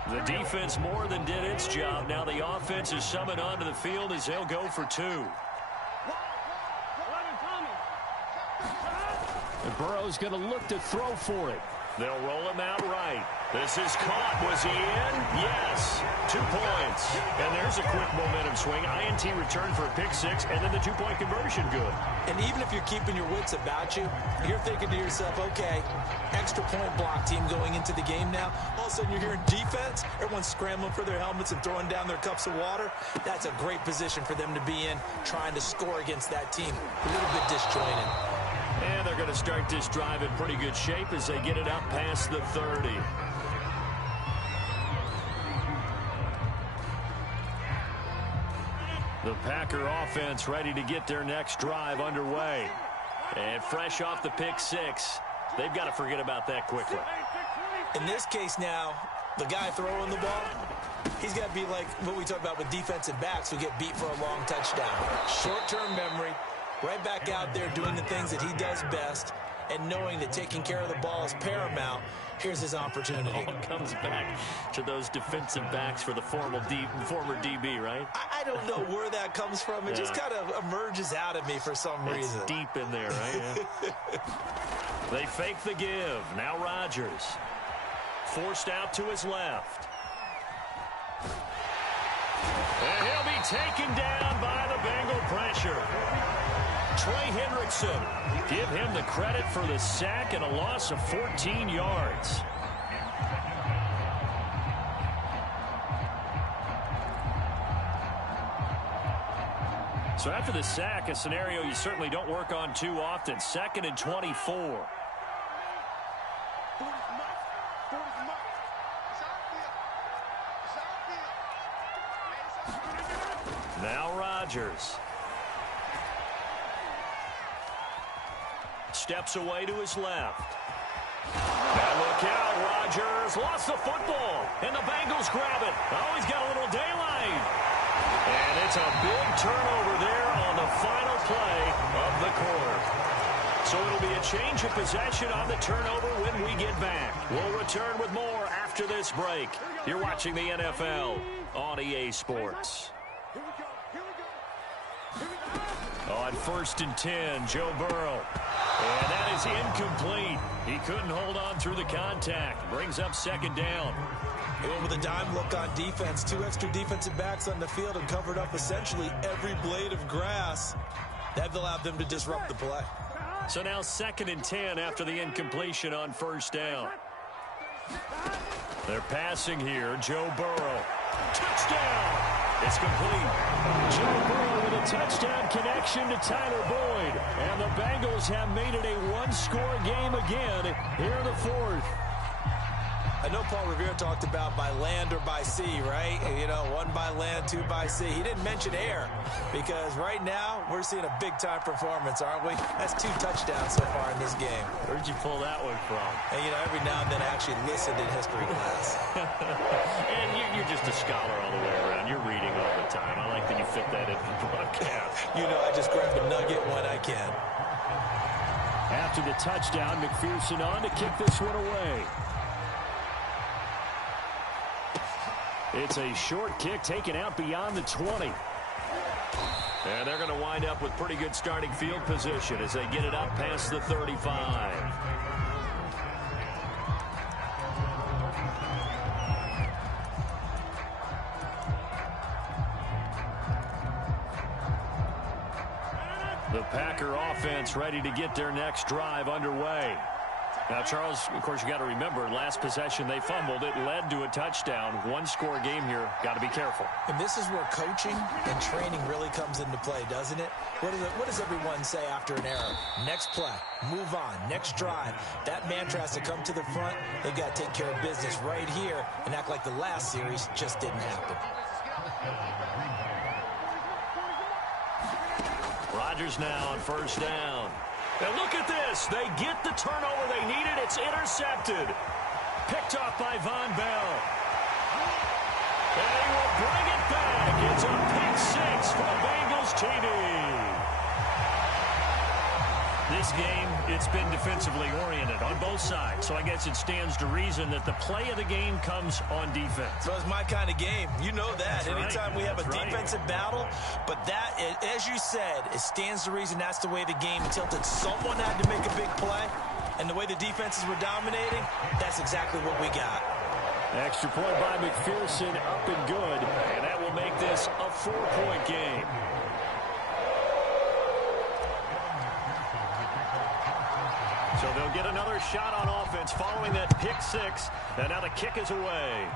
The defense more than did its job. Now the offense is summoned onto the field as they'll go for 2. And Burrow's going to look to throw for it. They'll roll him out right. This is caught. Was he in? Yes. 2 points. And there's a quick momentum swing. INT return for a pick 6, and then the 2-point conversion good. And even if you're keeping your wits about you, you're thinking to yourself, okay, extra point block team going into the game now. All of a sudden you're hearing defense. Everyone's scrambling for their helmets and throwing down their cups of water. That's a great position for them to be in, trying to score against that team. A little bit disjointed. And they're going to start this drive in pretty good shape as they get it up past the 30. The Packer offense ready to get their next drive underway. And fresh off the pick 6, they've got to forget about that quickly. In this case now, the guy throwing the ball, he's got to be like what we talk about with defensive backs who get beat for a long touchdown. Short-term memory, right back out there doing the things that he does best, and knowing that taking care of the ball is paramount. Here's his opportunity. All comes back to those defensive backs for the former DB, right? I don't know where that comes from. It just kind of emerges out of me for some reason. It's deep in there, right? Yeah. They fake the give. Now Rodgers. Forced out to his left. And he'll be taken down by the Bengal pressure. Trey Hendrickson, give him the credit for the sack and a loss of 14 yards. So after the sack, a scenario you certainly don't work on too often. 2nd and 24. Now Rodgers. Steps away to his left. Now look out, Rodgers lost the football, and the Bengals grab it. Oh, he's got a little daylight. And it's a big turnover there on the final play of the quarter. So it'll be a change of possession on the turnover when we get back. We'll return with more after this break. You're watching the NFL on EA Sports. On 1st and 10, Joe Burrow. And that is incomplete. He couldn't hold on through the contact. Brings up 2nd down. They went with a dime look on defense. 2 extra defensive backs on the field and covered up essentially every blade of grass. That allowed them to disrupt the play. So now 2nd and 10 after the incompletion on 1st down. They're passing here. Joe Burrow. Touchdown! It's complete. Joe Burrow with a touchdown connection to Tyler Boyd. And the Bengals have made it a 1-score game again here in the 4th. I know Paul Revere talked about by land or by sea, right? You know, 1 by land, 2 by sea. He didn't mention air because right now we're seeing a big-time performance, aren't we? That's 2 touchdowns so far in this game. Where'd you pull that one from? And, you know, every now and then I actually listened in history class. And you're just a scholar all the way around. You're reading all the time. I like that you fit that into the broadcast. You know, I just grab a nugget when I can. After the touchdown, McPherson on to kick this one away. It's a short kick taken out beyond the 20. And they're going to wind up with pretty good starting field position as they get it up past the 35. The Packer offense ready to get their next drive underway. Now, Charles, of course, you got to remember, last possession they fumbled. It led to a touchdown. 1-score game here. Got to be careful. And this is where coaching and training really comes into play, doesn't it? What does everyone say after an error? Next play, move on, next drive. That mantra has to come to the front. They've got to take care of business right here and act like the last series just didn't happen. Rodgers now on 1st down. And look at this. They get the turnover they needed. It's intercepted. Picked off by Von Bell. And he will bring it back. It's a pick 6 for Bengals TV. This this game, it's been defensively oriented on both sides. So I guess it stands to reason that the play of the game comes on defense. So it's my kind of game. You know that. That's Anytime right. we have That's a right. defensive battle, but that, as you said, it stands to reason that's the way the game tilted. Someone had to make a big play, and the way the defenses were dominating, that's exactly what we got. Extra point by McPherson, up and good, and that will make this a 4-point game. So they'll get another shot on offense following that pick six, and now the kick is away.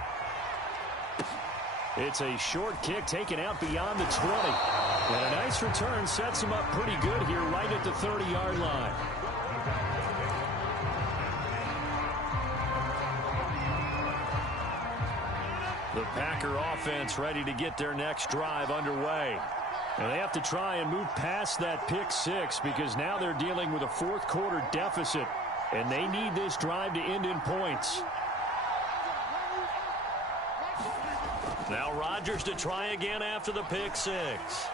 It's a short kick taken out beyond the 20. And a nice return sets him up pretty good here right at the 30-yard line. The Packer offense ready to get their next drive underway. And they have to try and move past that pick six because now they're dealing with a fourth quarter deficit. And they need this drive to end in points. Now Rodgers to try again after the pick six.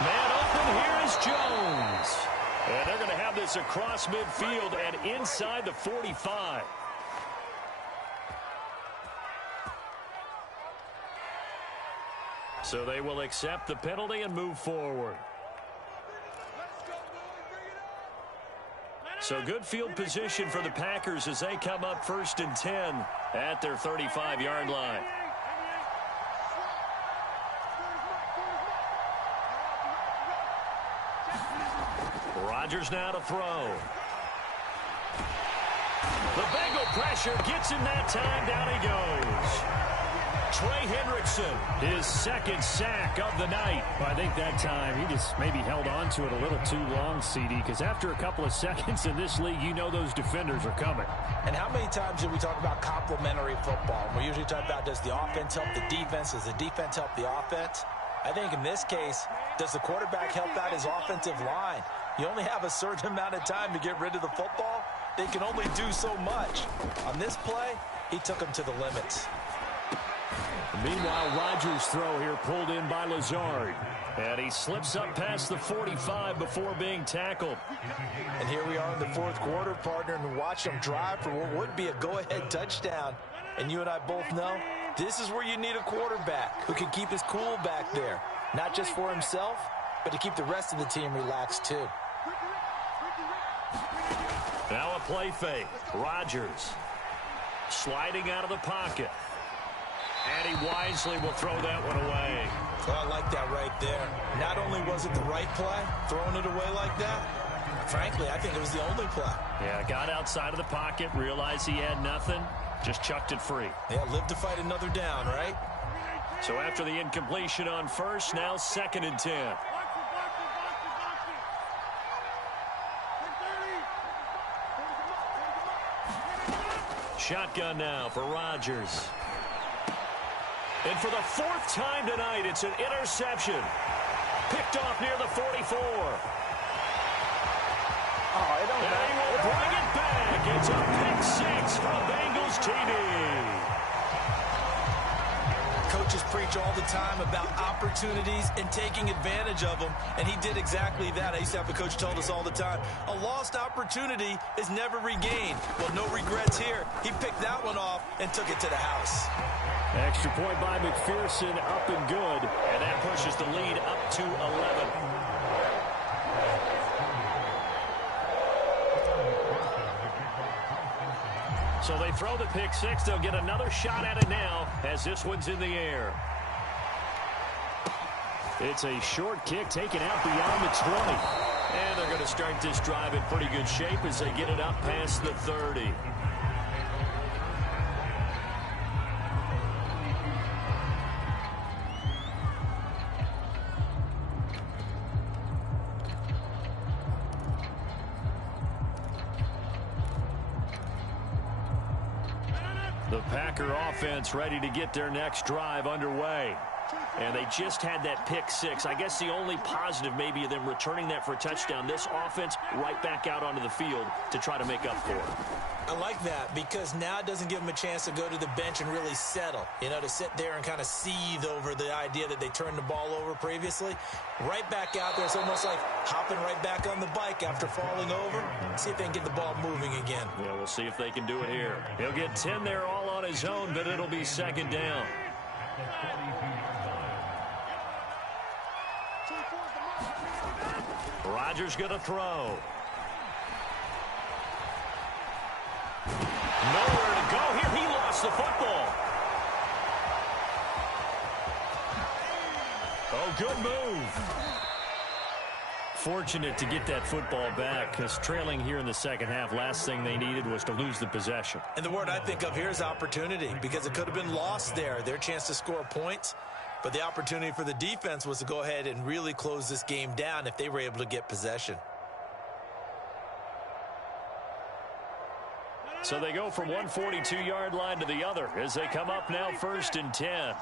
Man open, here is Jones. And they're going to have this across midfield and inside the 45. So they will accept the penalty and move forward. So good field position for the Packers as they come up 1st and 10 at their 35-yard line. Rodgers now to throw. The Bengal pressure gets him that time. Down he goes. Trey Hendrickson, his second sack of the night. Well, I think that time he just maybe held on to it a little too long, CD, because after a couple of seconds in this league, you know those defenders are coming. And how many times do we talk about complementary football? We usually talk about, does the offense help the defense? Does the defense help the offense? I think in this case, does the quarterback help out his offensive line? You only have a certain amount of time to get rid of the football. They can only do so much. On this play, he took him to the limits. Meanwhile, Rodgers' throw here pulled in by Lazard. And he slips up past the 45 before being tackled. And here we are in the fourth quarter, partner, and watch them drive for what would be a go-ahead touchdown. And you and I both know this is where you need a quarterback who can keep his cool back there. Not just for himself, but to keep the rest of the team relaxed too. Now a play fake. Rodgers sliding out of the pocket. And he wisely will throw that one away. Well, I like that right there. Not only was it the right play, throwing it away like that, frankly, I think it was the only play. Yeah, got outside of the pocket, realized he had nothing, just chucked it free. Yeah, live to fight another down, right? So after the incompletion on first, now 2nd and 10. Shotgun now for Rodgers. And for the 4th time tonight, it's an interception. Picked off near the 44. Oh, it don't And he will bring it back. It's a pick six from Bengals TD. Coaches preach all the time about opportunities and taking advantage of them, and he did exactly that. I used to have a coach told us all the time, a lost opportunity is never regained. Well, no regrets here. He picked that one off and took it to the house. Extra point by McPherson, up and good. And that pushes the lead up to 11. So they throw the pick six. They'll get another shot at it now as this one's in the air. It's a short kick taken out beyond the 20. And they're going to start this drive in pretty good shape as they get it up past the 30. The Packer offense ready to get their next drive underway. and they just had that pick six. I guess the only positive maybe of them returning that for a touchdown. This offense right back out onto the field to try to make up for it. I like that because now it doesn't give them a chance to go to the bench and really settle, to sit there and kind of seethe over the idea that they turned the ball over previously. Right back out there, it's almost like hopping right back on the bike after falling over. See if they can get the ball moving again. Yeah, we'll see if they can do it here. He'll get 10 there all on his own, but it'll be second down. Rodgers going to throw. Nowhere to go here. He lost the football. Oh, good move. Fortunate to get that football back because trailing here in the second half, last thing they needed was to lose the possession. And the word I think of here is opportunity because it could have been lost there. Their chance to score points. But the opportunity for the defense was to go ahead and really close this game down if they were able to get possession. So they go from one 42-yard line to the other as they come up now 1st and 10.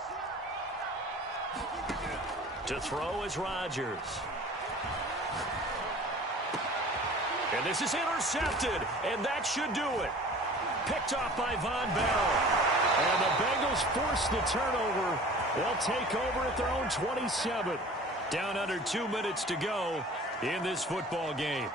To throw is Rodgers. And this is intercepted, and that should do it. Picked off by Von Bell. And the Bengals force the turnover. They'll take over at their own 27. Down under 2 minutes to go in this football game.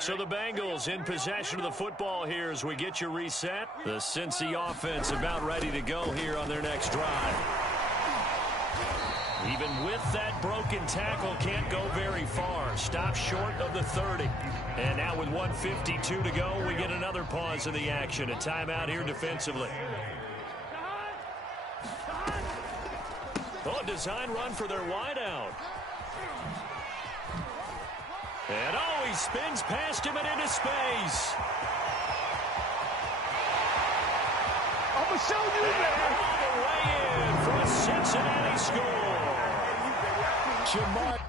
So the Bengals in possession of the football here as we get you reset. The Cincy offense about ready to go here on their next drive. Even with that broken tackle, can't go very far. Stop short of the 30. And now with 1:52 to go, we get another pause in the action. A timeout here defensively. Oh, design run for their wideout. And oh, he spins past him and into space. I'm going to show you and all the way in for a Cincinnati score. Jamar